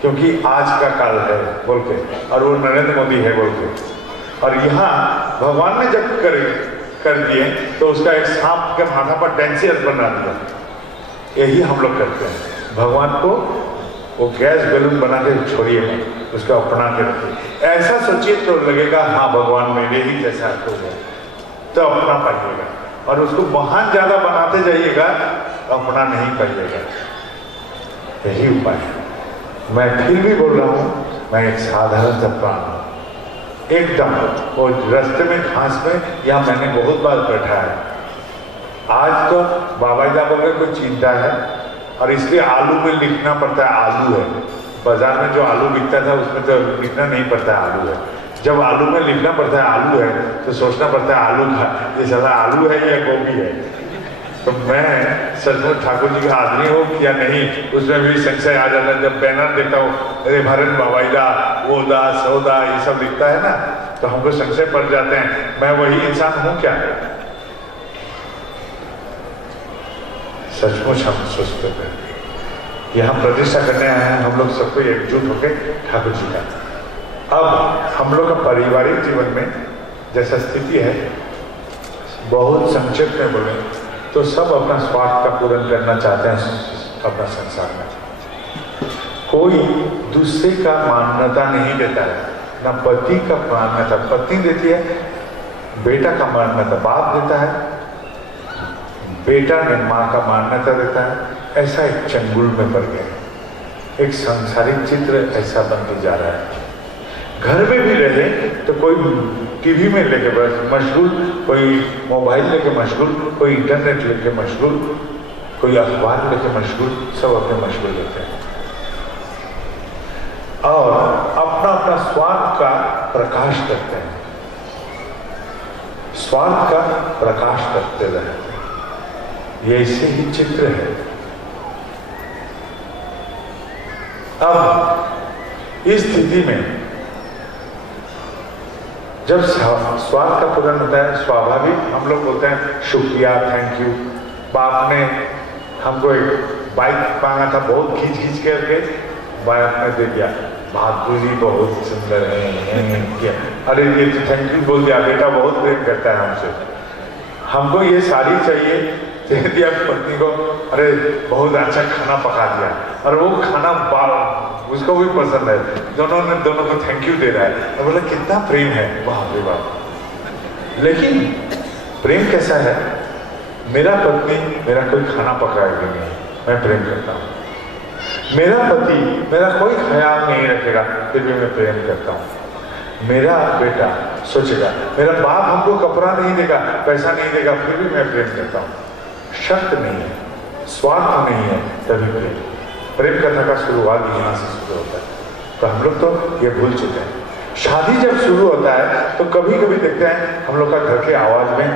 क्योंकि आज का काल है बोल के, और वो नरेंद्र मोदी है बोल के। और यहाँ भगवान ने जब कर दिए तो उसका एक सांप के माथा पर डेंसियर बना दिया। यही हम लोग करते हैं। भगवान को वो गैस बैलून बना के छोड़िए मत, उसका अपना के रखिए। ऐसा सोचिए तो लगेगा हाँ भगवान मेरे ही जैसा हो गया, तो अपना पाइएगा। और उसको महान ज्यादा बनाते जाइएगा तो अपना नहीं पाइएगा। यही उपाय है। मैं फिर भी बोल रहा हूँ, मैं एक साधारण सा प्राण हूँ एकदम। वो रास्ते में घास में या मैंने बहुत बार बैठा है। आज तो बाबा जी बोल कोई चिंता है, और इसलिए आलू में लिखना पड़ता है आलू है। बाजार में जो आलू बिकता था उसमें तो लिखना नहीं पड़ता है आलू है। जब आलू में लिखना पड़ता है आलू है तो सोचना पड़ता है आलू का ये साला आलू है या गोभी है। तो मैं सचमुच ठाकुर जी का आदमी हो या नहीं, उसमें भी संशय आ जाता है। जब बैनर देखता हूँ अरे भारत बाबाईदा वो दा सौदा ये सब लिखता है ना, तो हमको संशय पड़ जाते हैं मैं वही इंसान हूँ क्या। सचमुच हम सोचते थे यहाँ प्रतिष्ठा करने आए हैं हम लोग सबको एकजुट होकर ठाकुर जी का। अब हम लोग का पारिवारिक जीवन में जैसा स्थिति है, बहुत संक्षेप में बोले तो सब अपना स्वार्थ का पूर्ण करना चाहते हैं अपना संसार में। कोई दूसरे का मान्यता नहीं देता है, ना पति का मान्यता पत्नी देती है, बेटा का मान्यता बाप देता है, बेटा ने माँ का मान्यता देता है। ऐसा एक चंगुल में पड़ गया। एक सांसारिक चित्र ऐसा बनते जा रहा है। घर में भी रहे तो कोई टीवी में लेके मशगूल, कोई मोबाइल लेके मशगूल, कोई इंटरनेट लेके मशगूल, कोई अखबार लेके मशगूल, सब अपने मशगूल रहते हैं और अपना अपना स्वार्थ का प्रकाश करते हैं। स्वार्थ का प्रकाश करते रहते हैं। ये ऐसे ही चित्र है। अब इस स्थिति में जब स्वार्थ का पूर्ण होता है, स्वाभाविक हम लोग बोलते हैं शुक्रिया, थैंक यू। बाप ने हमको एक बाइक मांगा था, बहुत खींच खींच करके बाप ने दे दिया। भागू जी बहुत सुंदर है, अरे ये तो थैंक यू बोल दिया। बेटा बहुत प्रेम करता है हमसे। हमको ये साड़ी चाहिए, दे दिया पत्नी को। अरे बहुत अच्छा खाना पका दिया, और वो खाना उसको भी पसंद है। दोनों को थैंक यू दे रहा है। और बोला कितना प्रेम है, वाह रे वाह। लेकिन प्रेम कैसा है? मेरा पत्नी मेरा कोई खाना पकाएगी नहीं, मैं प्रेम करता हूँ। मेरा पति मेरा कोई ख्याल नहीं रखेगा, फिर भी मैं प्रेम करता हूँ। मेरा बेटा सोचेगा, मेरा बाप हमको कपड़ा नहीं देगा, पैसा नहीं देगा, फिर भी मैं प्रेम करता हूँ। शर्त नहीं है, स्वार्थ नहीं है, तभी प्रेम करने का शुरुआत यहाँ से शुरू होता है। तो हम लोग तो ये भूल चुके हैं। शादी जब शुरू होता है तो कभी कभी देखते हैं हम लोग का घर के आवाज में,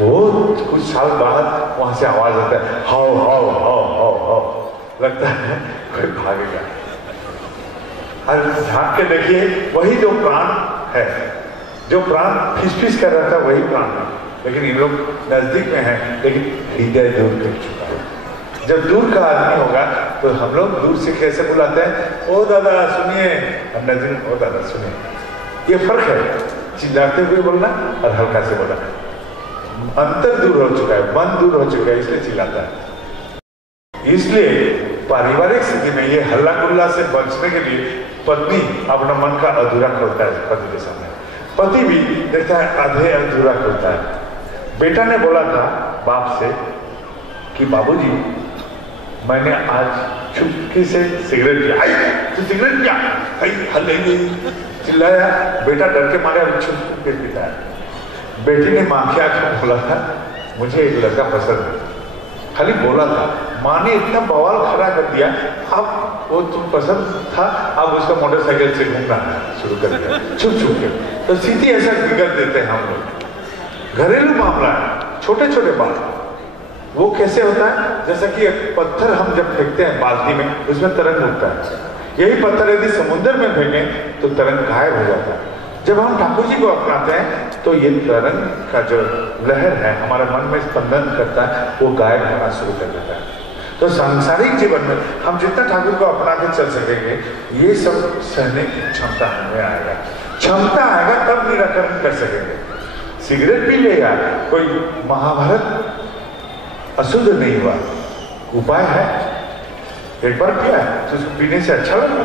वो कुछ साल बाद वहां से आवाज आता है how how how how how, लगता है कोई भागेगा। और झांक के देखिए, वही जो प्राण है, जो प्राण फिस कर रहा था वही प्राण है। लेकिन इन लोग नजदीक में है, लेकिन हृदय दूर कर चुका है। जब दूर का आदमी होगा तो हम लोग दूर से कैसे बुलाते हैं, ओ दादा सुनिए, हम नजदीक ओ दादा सुनिए। ये फर्क है चिल्लाते हुए बोलना और हल्का से बोलना। अंतर दूर हो चुका है, मन दूर हो चुका है, इसलिए चिल्लाता है। इसलिए पारिवारिक स्थिति में ये हल्ला गुल्ला से बचने के लिए पत्नी अपना मन का अधूरा खोलता है पति के सामने, पति भी देखता है आधे अधूरा खोलता है। बेटा ने बोला था बाप से कि बाबूजी मैंने आज चुपके से सिगरेट पिया। तो सिगरेट पिया, हल्ले चिल्लाया। बेटा डर के मारे चुप के पीता है। बेटी ने माँ के आंखों बोला था मुझे एक लड़का पसंद है, खाली बोला था। माँ ने इतना बवाल खड़ा कर दिया, अब वो तुम पसंद था, अब उसका मोटरसाइकिल से घूमना शुरू कर दिया छुप छुप के। तो स्थिति ऐसा बिगड़ देते हैं हम लोग। घरेलू मामला है, छोटे छोटे बात। वो कैसे होता है? जैसा कि एक पत्थर हम जब फेंकते हैं बाल्टी में, उसमें तरंग उठता है। यही पत्थर यदि समुद्र में फेंकें तो तरंग गायब हो जाता है। जब हम ठाकुर जी को अपनाते हैं तो ये तरंग का जो लहर है हमारे मन में स्पंदन करता है, वो गायब होना शुरू कर देता है। तो सांसारिक जीवन में हम जितना ठाकुर को अपना के चल सकेंगे, ये सब सहने की क्षमता हमें आएगा। क्षमता आएगा तब निराकरण कर सकेंगे। सिगरेट पी लेगा, कोई महाभारत अशुद्ध नहीं हुआ, उपाय है। एक बार पिया तो उसको पीने से अच्छा लगा,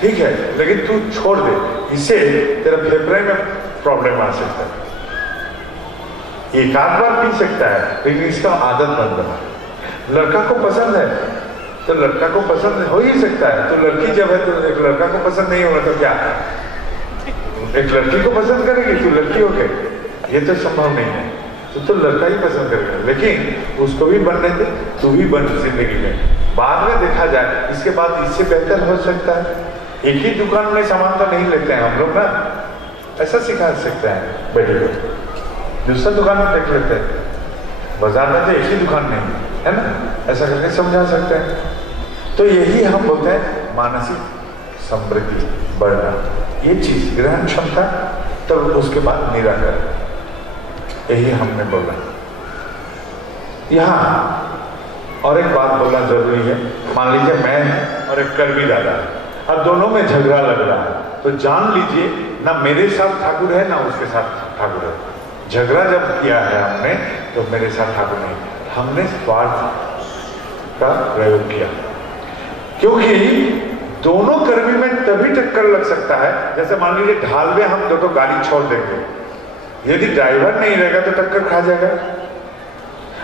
ठीक है, लेकिन तू छोड़ दे, इससे तेरा फेफड़े में प्रॉब्लम आ सकता है। एक आध बार पी सकता है, लेकिन इसका आदत मत बना। लड़का को पसंद है तो लड़का को पसंद हो ही सकता है, तो लड़की जब है तो एक लड़का को पसंद नहीं होगा तो क्या, एक लड़की को पसंद करेगी तू लड़की हो गए, ये तो संभव नहीं है। तो लड़का ही पसंद करेगा, लेकिन उसको भी बनने दे, तू भी बन जिंदगी में। बाद में देखा जाए, इसके बाद इससे बेहतर हो सकता है। एक ही दुकान में सामान तो नहीं लेते हैं हम लोग ना, ऐसा सिखा सकते हैं बेटे को, दूसरा दुकान में देख लेते हैं, बाजार में तो एक ही दुकान नहीं है ना, ऐसा करके समझा सकते हैं। तो यही हम बोलते हैं मानसिक समृद्धि बढ़ना, ये चीज ग्रहण क्षमता, तब उसके बाद निराकरण, यही हमने बोला। यहाँ और एक बात बोलना जरूरी है। मान लीजिए मैं और एक कर्मी दादा, अब दोनों में झगड़ा लग रहा है, तो जान लीजिए ना मेरे साथ ठाकुर है ना उसके साथ ठाकुर है। झगड़ा जब किया है हमने तो मेरे साथ ठाकुर नहीं, हमने स्वार्थ का प्रयोग किया। क्योंकि दोनों कर्मी में तभी टक्कर लग सकता है, जैसे मान लीजिए ढाल में हम दोनों गाड़ी छोड़ देंगे, यदि ड्राइवर नहीं रहेगा तो टक्कर खा जाएगा,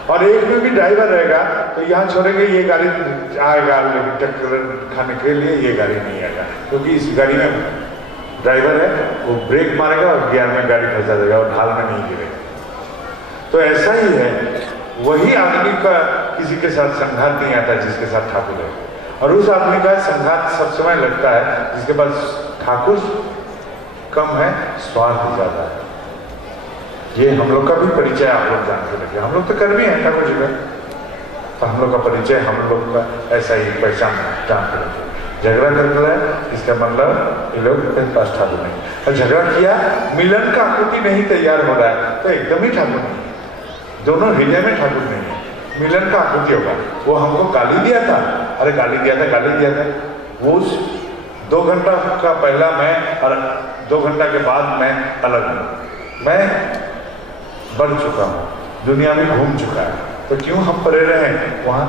और एक में भी ड्राइवर रहेगा तो यहाँ छोड़ेंगे, ये गाड़ी आएगा, लेकिन टक्कर खाने के लिए ये गाड़ी नहीं आएगा, क्योंकि इस गाड़ी में ड्राइवर है, वो ब्रेक मारेगा और गियर में गाड़ी फंसा देगा और ढाल में नहीं गिरेगा। तो ऐसा ही है, वही आदमी का किसी के साथ संघात नहीं आता जिसके साथ ठाकुर है, और उस आदमी का संघात सब समय लगता है जिसके पास ठाकुर कम है, स्वार्थ ज्यादा है। ये हम लोग का भी परिचय आप लोग जान के रखिए, हम लोग तो कर्मी हैं ठाकुर जी का, तो हम लोग का परिचय हम लोग का ऐसा ही पहचान जान के रखिए। झगड़ा कर रहा है, इसका मतलब ये लोग पास ठाकुर नहीं, और झगड़ा किया, मिलन का आकृति नहीं तैयार हो रहा है तो एकदम ही ठाकुर नहीं, दोनों हृदय में ठाकुर नहीं है, मिलन का आकृति होगा। वो हमको गाली दिया था, अरे गाली दिया था, वो 2 घंटा का पहला मैं और 2 घंटा के बाद मैं अलग हूँ, मैं बढ़ चुका हूँ, दुनिया में घूम चुका है, तो क्यों हम पड़े रहे वहां।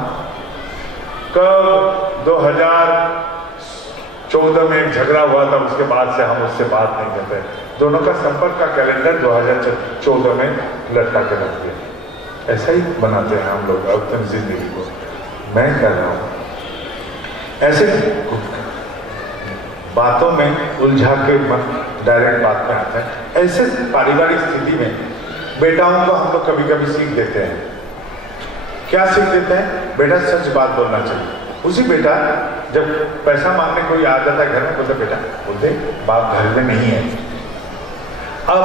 कब 2014 में एक झगड़ा हुआ था, उसके बाद से हम उससे बात नहीं करते, दोनों का संपर्क का कैलेंडर 2014 में लटका के रख दिया। ऐसा ही बनाते हैं हम लोग अपनी जिंदगी को। मैं कह रहा हूँ ऐसे बातों में उलझा के मन डायरेक्ट बात में आता है। ऐसे पारिवारिक स्थिति में बेटाओं को हम लोग कभी कभी सीख देते हैं। क्या सीख देते हैं? बेटा सच बात बोलना चाहिए। उसी बेटा जब पैसा मांगने कोई आ जाता है घर में, बोलते बेटा बोलते बाप घर में नहीं है। अब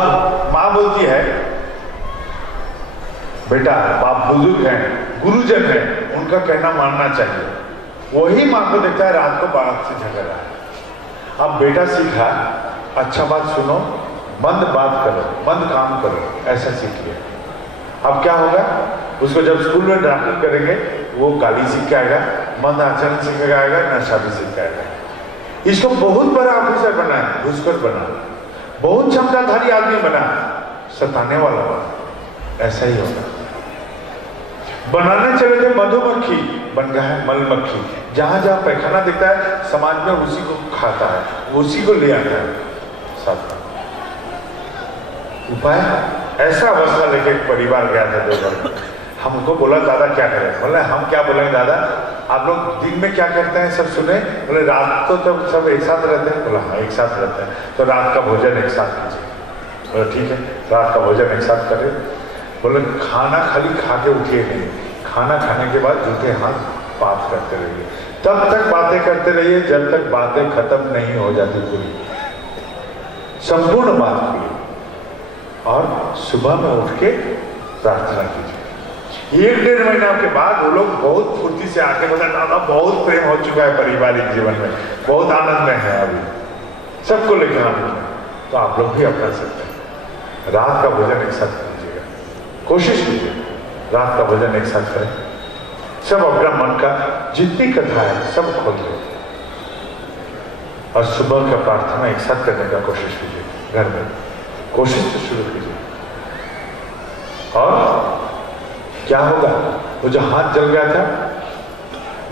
माँ बोलती है बेटा बाप बुजुर्ग हैं, गुरुजन हैं, उनका कहना मानना चाहिए। वही माँ को देखता है रात को बाप से झगड़ रहा है। अब बेटा सीखा अच्छा बात सुनो, मंद बात करो, मंद काम करो, ऐसा सीख लिया। अब क्या होगा, उसको जब स्कूल में दाखिल करेंगे वो गाली सीख के आएगा, मंद आचरण सीख के आएगा, नशा भी सीख के आएगा। इसको बहुत बड़ा ऑफिसर बना है, घुसकर बना, बहुत क्षमताधारी आदमी बना, सताने वाला बना, ऐसा ही होगा। बनाने चले थे मधुमक्खी, बन गया है मलमक्खी। जहां जहां पैखाना दिखता है समाज में उसी को खाता है, उसी को ले आता है साथ। उपाय ऐसा अवस्था लेके एक परिवार गया था 2 बार। हमको बोला दादा क्या करें? बोले हम क्या बोलेंगे दादा, आप लोग दिन में क्या करते हैं सब सुने? बोले रात तो तब सब एक साथ रहते हैं। बोला हाँ एक साथ रहते हैं, तो रात का भोजन एक साथ कीजिए। बोले ठीक है, रात का भोजन एक साथ करें। बोले खाना खाली खा के उठिए नहीं, खाना खाने के बाद जूते हाथ बात करते रहिए, तब तक बातें करते रहिए जब तक बातें खत्म नहीं हो जाती पूरी, संपूर्ण बात कीजिए। और सुबह में उठ के प्रार्थना कीजिए। 1-1.5 महीना के बाद वो लोग बहुत फुर्ती से आके बोले दादा बहुत प्रेम हो चुका है पारिवारिक जीवन में, बहुत आनंद में है, अभी सबको लेकर आनंद है। तो आप लोग भी अपना सकते हैं। रात का भोजन एक साथ कीजिएगा, कोशिश कीजिए रात का भोजन एक साथ करें। सब अपना मन का जितनी कथा है सब खोल दो और सुबह का प्रार्थना एक साथ करने का कोशिश कीजिए घर में। कोशिश तो शुरू कीजिए। और क्या होगा, वो जो हाथ जल गया था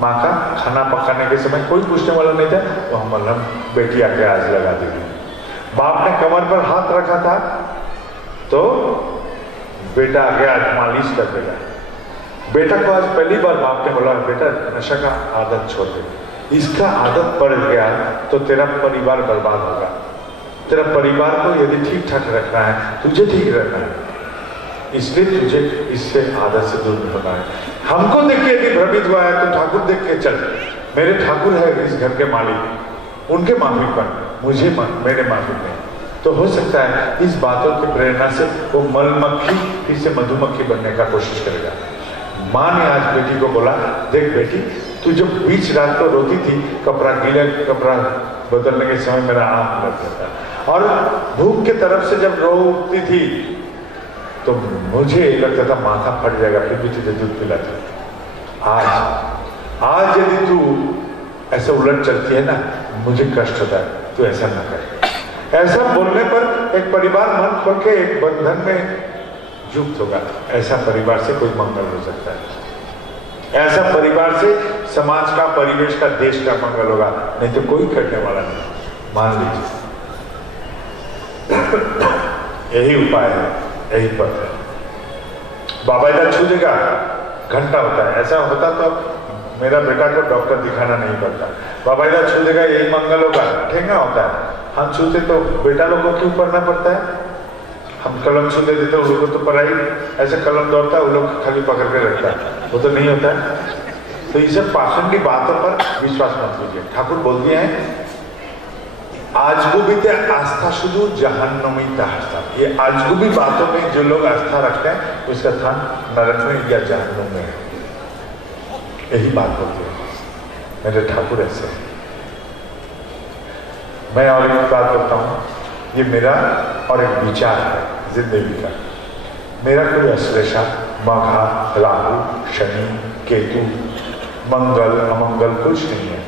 माँ का खाना पकाने के समय, कोई पूछने वाला नहीं था, तो हम मलहम बेटी आके आज लगा देगी। बाप ने कमर पर हाथ रखा था तो बेटा आगे आज मालिश कर देगा। बेटा को आज पहली बार बाप ने बोला, बेटा नशा का आदत छोड़ दे, इसका आदत पड़ गया तो तेरा परिवार बर्बाद होगा। तेरा परिवार को यदि ठीक ठाक रखना है, तुझे ठीक रहना है, इसलिए तुझे इससे आदत से दूर होना है। हमको देख के यदि भ्रमित हुआ है तो ठाकुर देख के चल, मेरे ठाकुर है इस घर के मालिक, उनके माफिक बन, मुझे मेरे माफिक नहीं। तो हो सकता है इस बातों की प्रेरणा से वो मलमक्खी फिर से मधुमक्खी बनने का कोशिश करेगा। माँ ने आज बेटी को बोला, देख बेटी, तू जब बीच रात को रोती थी, कपड़ा गीला कपड़ा बदलने के समय मेरा आंख लग जाता, और भूख के तरफ से जब रोती थी तो मुझे लगता था माथा फट जाएगा, फिर भी तुझे दूध पिलाती। आज यदि तू ऐसा उलट चलती है ना, मुझे कष्ट होता है, तू ऐसा ना कर। ऐसा बोलने पर एक परिवार मन खोल के एक बंधन में युक्त होगा। ऐसा परिवार से कोई मंगल हो सकता है। ऐसा परिवार से समाज का, परिवेश का, देश का मंगल होगा, नहीं तो कोई करने वाला नहीं। मान लीजिए यही उपाय है, यही पथ है। बाबाइदा छू देगा, घंटा होता है। ऐसा होता तो मेरा बेटा को डॉक्टर दिखाना नहीं पड़ता। बाबाइदा छू देगा, यही मंगल होगा, ठेंगा होता है। हम छूते तो बेटा लोग को क्यों पढ़ना पड़ता है? हम कलम छू देते तो उन लोगों को तो पढ़ाई, ऐसे कलम दौड़ता है, उन लोग खाली पकड़ के रखता है, वो तो नहीं होता है। तो ये सब पाषंडी बातों पर विश्वास मत कीजिए। ठाकुर बोल दिए हैं, आजगुबीते आस्था शुरू जहन्नमी आस्था। ये आजगुबी बातों में जो लोग आस्था रखते हैं उसका स्थान नरक में या जहन्नम में है। यही बात बोलते हैं मेरे ठाकुर ऐसे। मैं और एक बात बोलता हूँ, ये मेरा और एक विचार है जिंदगी का। मेरा कोई अश्लेषा, मघा, राहु, शनि, केतु, मंगल, अमंगल कुछ नहीं है,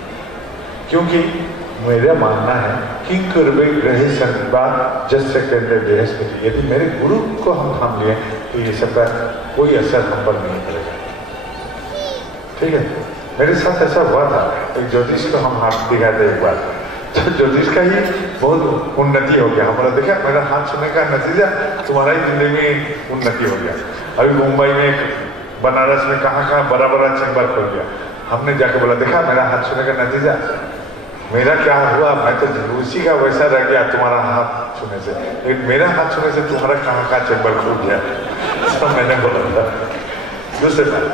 क्योंकि मेरा मानना है कि कुर्वे ग्रह शनिवार जस से केंद्र बृहस्पति। यदि मेरे गुरु को हम थाम लिए तो ये सब का कोई असर हम पर नहीं पड़ेगा। ठीक है, मेरे साथ ऐसा हुआ था। एक ज्योतिष को हम हाथ दिखाए थे एक बार, तो ज्योतिष का ही बहुत उन्नति हो गया। हमारा देखा, मेरा हाथ छूने का नतीजा तुम्हारा ही जिंदगी में उन्नति हो गया। अभी मुंबई में, बनारस में कहाँ बड़ा बड़ा चैम्बर खोल गया। हमने जाके बोला, देखा मेरा हाथ छूने का नतीजा, मेरा क्या हुआ, मैं तो उसी का वैसा रह गया तुम्हारा हाथ छूने से, लेकिन मेरा हाथ छूने से तुम्हारा कहाँ चैम्बर खुल गया। तो मैंने बोला था। दूसरी बात,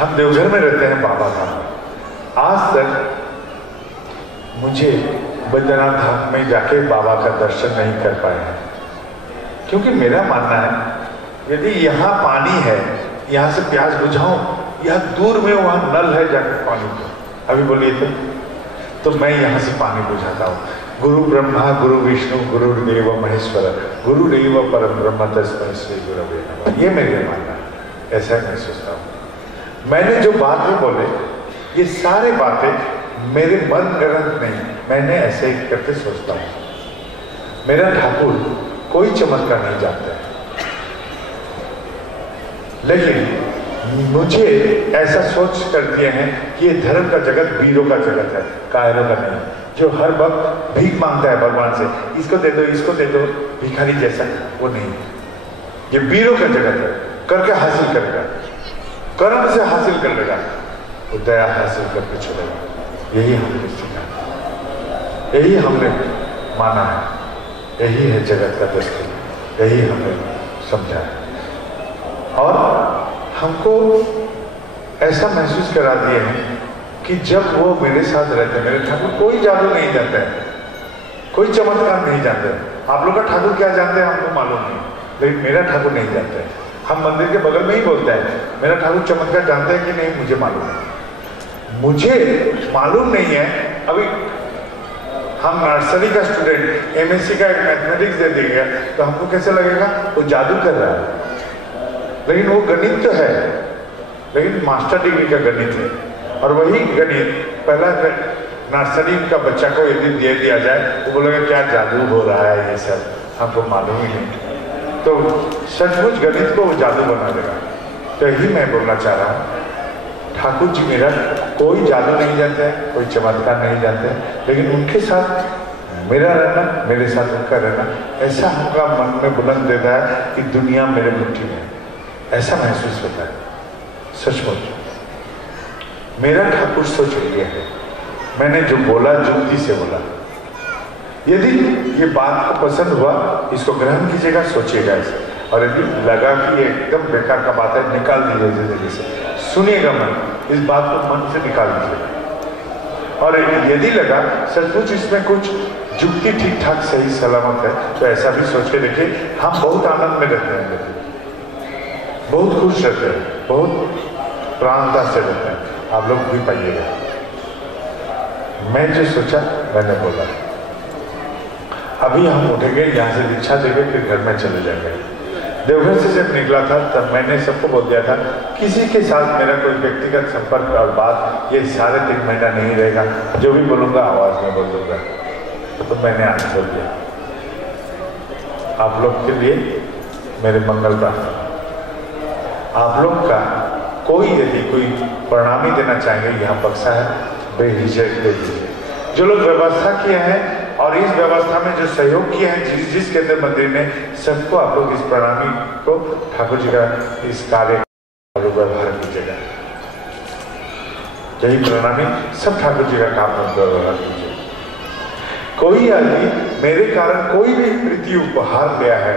हम देवघर में रहते हैं बाबा धाम। आज तक मुझे बैद्यनाथ धाम में जाके बाबा का दर्शन नहीं कर पाए हैं, क्योंकि मेरा मानना है यदि यहाँ पानी है, यहाँ से प्यास बुझाऊं, या दूर में वहां नल है, जाकर पानी को अभी बोलिए तो मैं यहाँ से पानी बुझाता हूँ। गुरु ब्रह्मा गुरु विष्णु गुरुदेव महेश्वर गुरुदेव परम ब्रह्म तस्मै श्री गुरवे नमः। ये मेरे मानना है, ऐसा मैं सोचता हूँ। मैंने जो बातें बोले, ये सारे बातें मेरे मन ग्रंथ नहीं, मैंने ऐसे ही करके सोचता हूँ। मेरा ठाकुर कोई चमत्कार नहीं जानता है, लेकिन मुझे ऐसा सोच कर दिए हैं कि ये धर्म का जगत वीरों का जगत है, कायरों का नहीं, जो हर वक्त भीख मांगता है भगवान से, इसको दे दो, इसको दे दो, भिखारी जैसा, वो नहीं। ये वीरों का जगत है, करके हासिल करेगा, कर्म से हासिल कर लेगा, वो दया हासिल करके चलेगा। यही हमने सीखा, यही हमने माना है, यही है जगत का दस्तूर, यही हमने समझा है। और हमको ऐसा महसूस करा दिए हैं कि जब वो मेरे साथ रहते हैं, मेरे ठाकुर कोई जादू नहीं जानते हैं, कोई चमत्कार नहीं जानते हैं। आप लोग का ठाकुर क्या जानते हैं हमको मालूम नहीं, लेकिन मेरा ठाकुर नहीं जानते हैं। हम मंदिर के बगल में ही बोलते हैं, मेरा ठाकुर चमत्कार जानते हैं कि नहीं मुझे मालूम है, मुझे मालूम नहीं है। अभी हम नर्सरी का स्टूडेंट एमएससी का एक मैथमेटिक्स दे देंगे तो हमको कैसे लगेगा वो जादू कर रहा है, लेकिन वो गणित तो है, लेकिन मास्टर डिग्री का गणित है। और वही गणित पहला नर्सरी का बच्चा को यदि दे दिया जाए तो बोलेगा क्या जादू हो रहा है, ये सब हमको मालूम ही नहीं। तो सचमुच गणित को वो जादू बना देगा। तो यही मैं बोलना चाह रहा हूँ, ठाकुर जी मेरा कोई जादू नहीं जानते हैं, कोई चमत्कार नहीं जानते हैं, लेकिन उनके साथ मेरा रहना, मेरे साथ उनका रहना ऐसा हमका मन में बुलंद देता है कि दुनिया मेरे मुट्ठी में, ऐसा महसूस होता है। सचमुच मेरा ठाकुर सोच लिया है, मैंने जो बोला जुक्ति से बोला। यदि ये बात को पसंद हुआ इसको ग्रहण कीजिएगा, सोचिएगा इसे, और यदि लगा कि ये एकदम बेकार का बात है निकाल दीजिए जिंदगी से, सुनिएगा मन, इस बात को मन से निकाल दीजिएगा। और यदि लगा सचमुच इसमें कुछ जुक्ति ठीक ठाक सही सलामत है तो ऐसा भी सोच के देखिए। हम बहुत आनंद में रहते हैं, बहुत खुश रहते हैं, बहुत प्राणता से रहते हैं, आप लोग भी पाइएगा। मैं जो सोचा मैंने बोला। अभी हम उठेंगे यहाँ से दीक्षा देंगे, फिर घर में चले जाएंगे। देवघर से जब निकला था तब मैंने सबको बोल दिया था किसी के साथ मेरा कोई व्यक्तिगत संपर्क और बात ये सारे 3 महीना नहीं रहेगा, जो भी बोलूँगा आवाज़ में बोल दूँगा। तो मैंने आंसर दिया। आप लोग के लिए मेरे मंगल प्रार्थना। आप लोग का कोई यदि कोई प्रणामी देना चाहेंगे, यहाँ बक्सा है, बेहिचक दे दीजिए। जो लोग व्यवस्था किए हैं और इस व्यवस्था में जो सहयोग किए हैं जिस केंद्र मंदिर ने, सबको आप लोग इस प्रणामी को ठाकुर जी का इस कार्य व्यवहार कीजिएगा। यही प्रणामी सब ठाकुर जी का काम व्यवहार कीजिए। कोई आदमी मेरे कारण कोई भी प्रीति उपहार दिया है,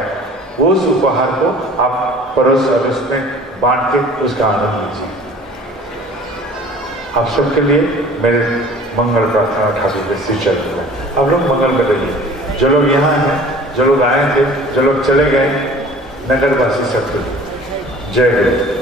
वो उस उपहार को आप परोस और उसमें बांट के उसका आनंद लीजिए। आप सबके लिए मेरे मंगल प्रार्थना ठाकुर के श्री चरण में। अब लोग मंगल कर रहिए। जो लोग यहाँ हैं, जो लोग आए थे, जो लोग चले गए, नगरवासी सबके जय गुरु।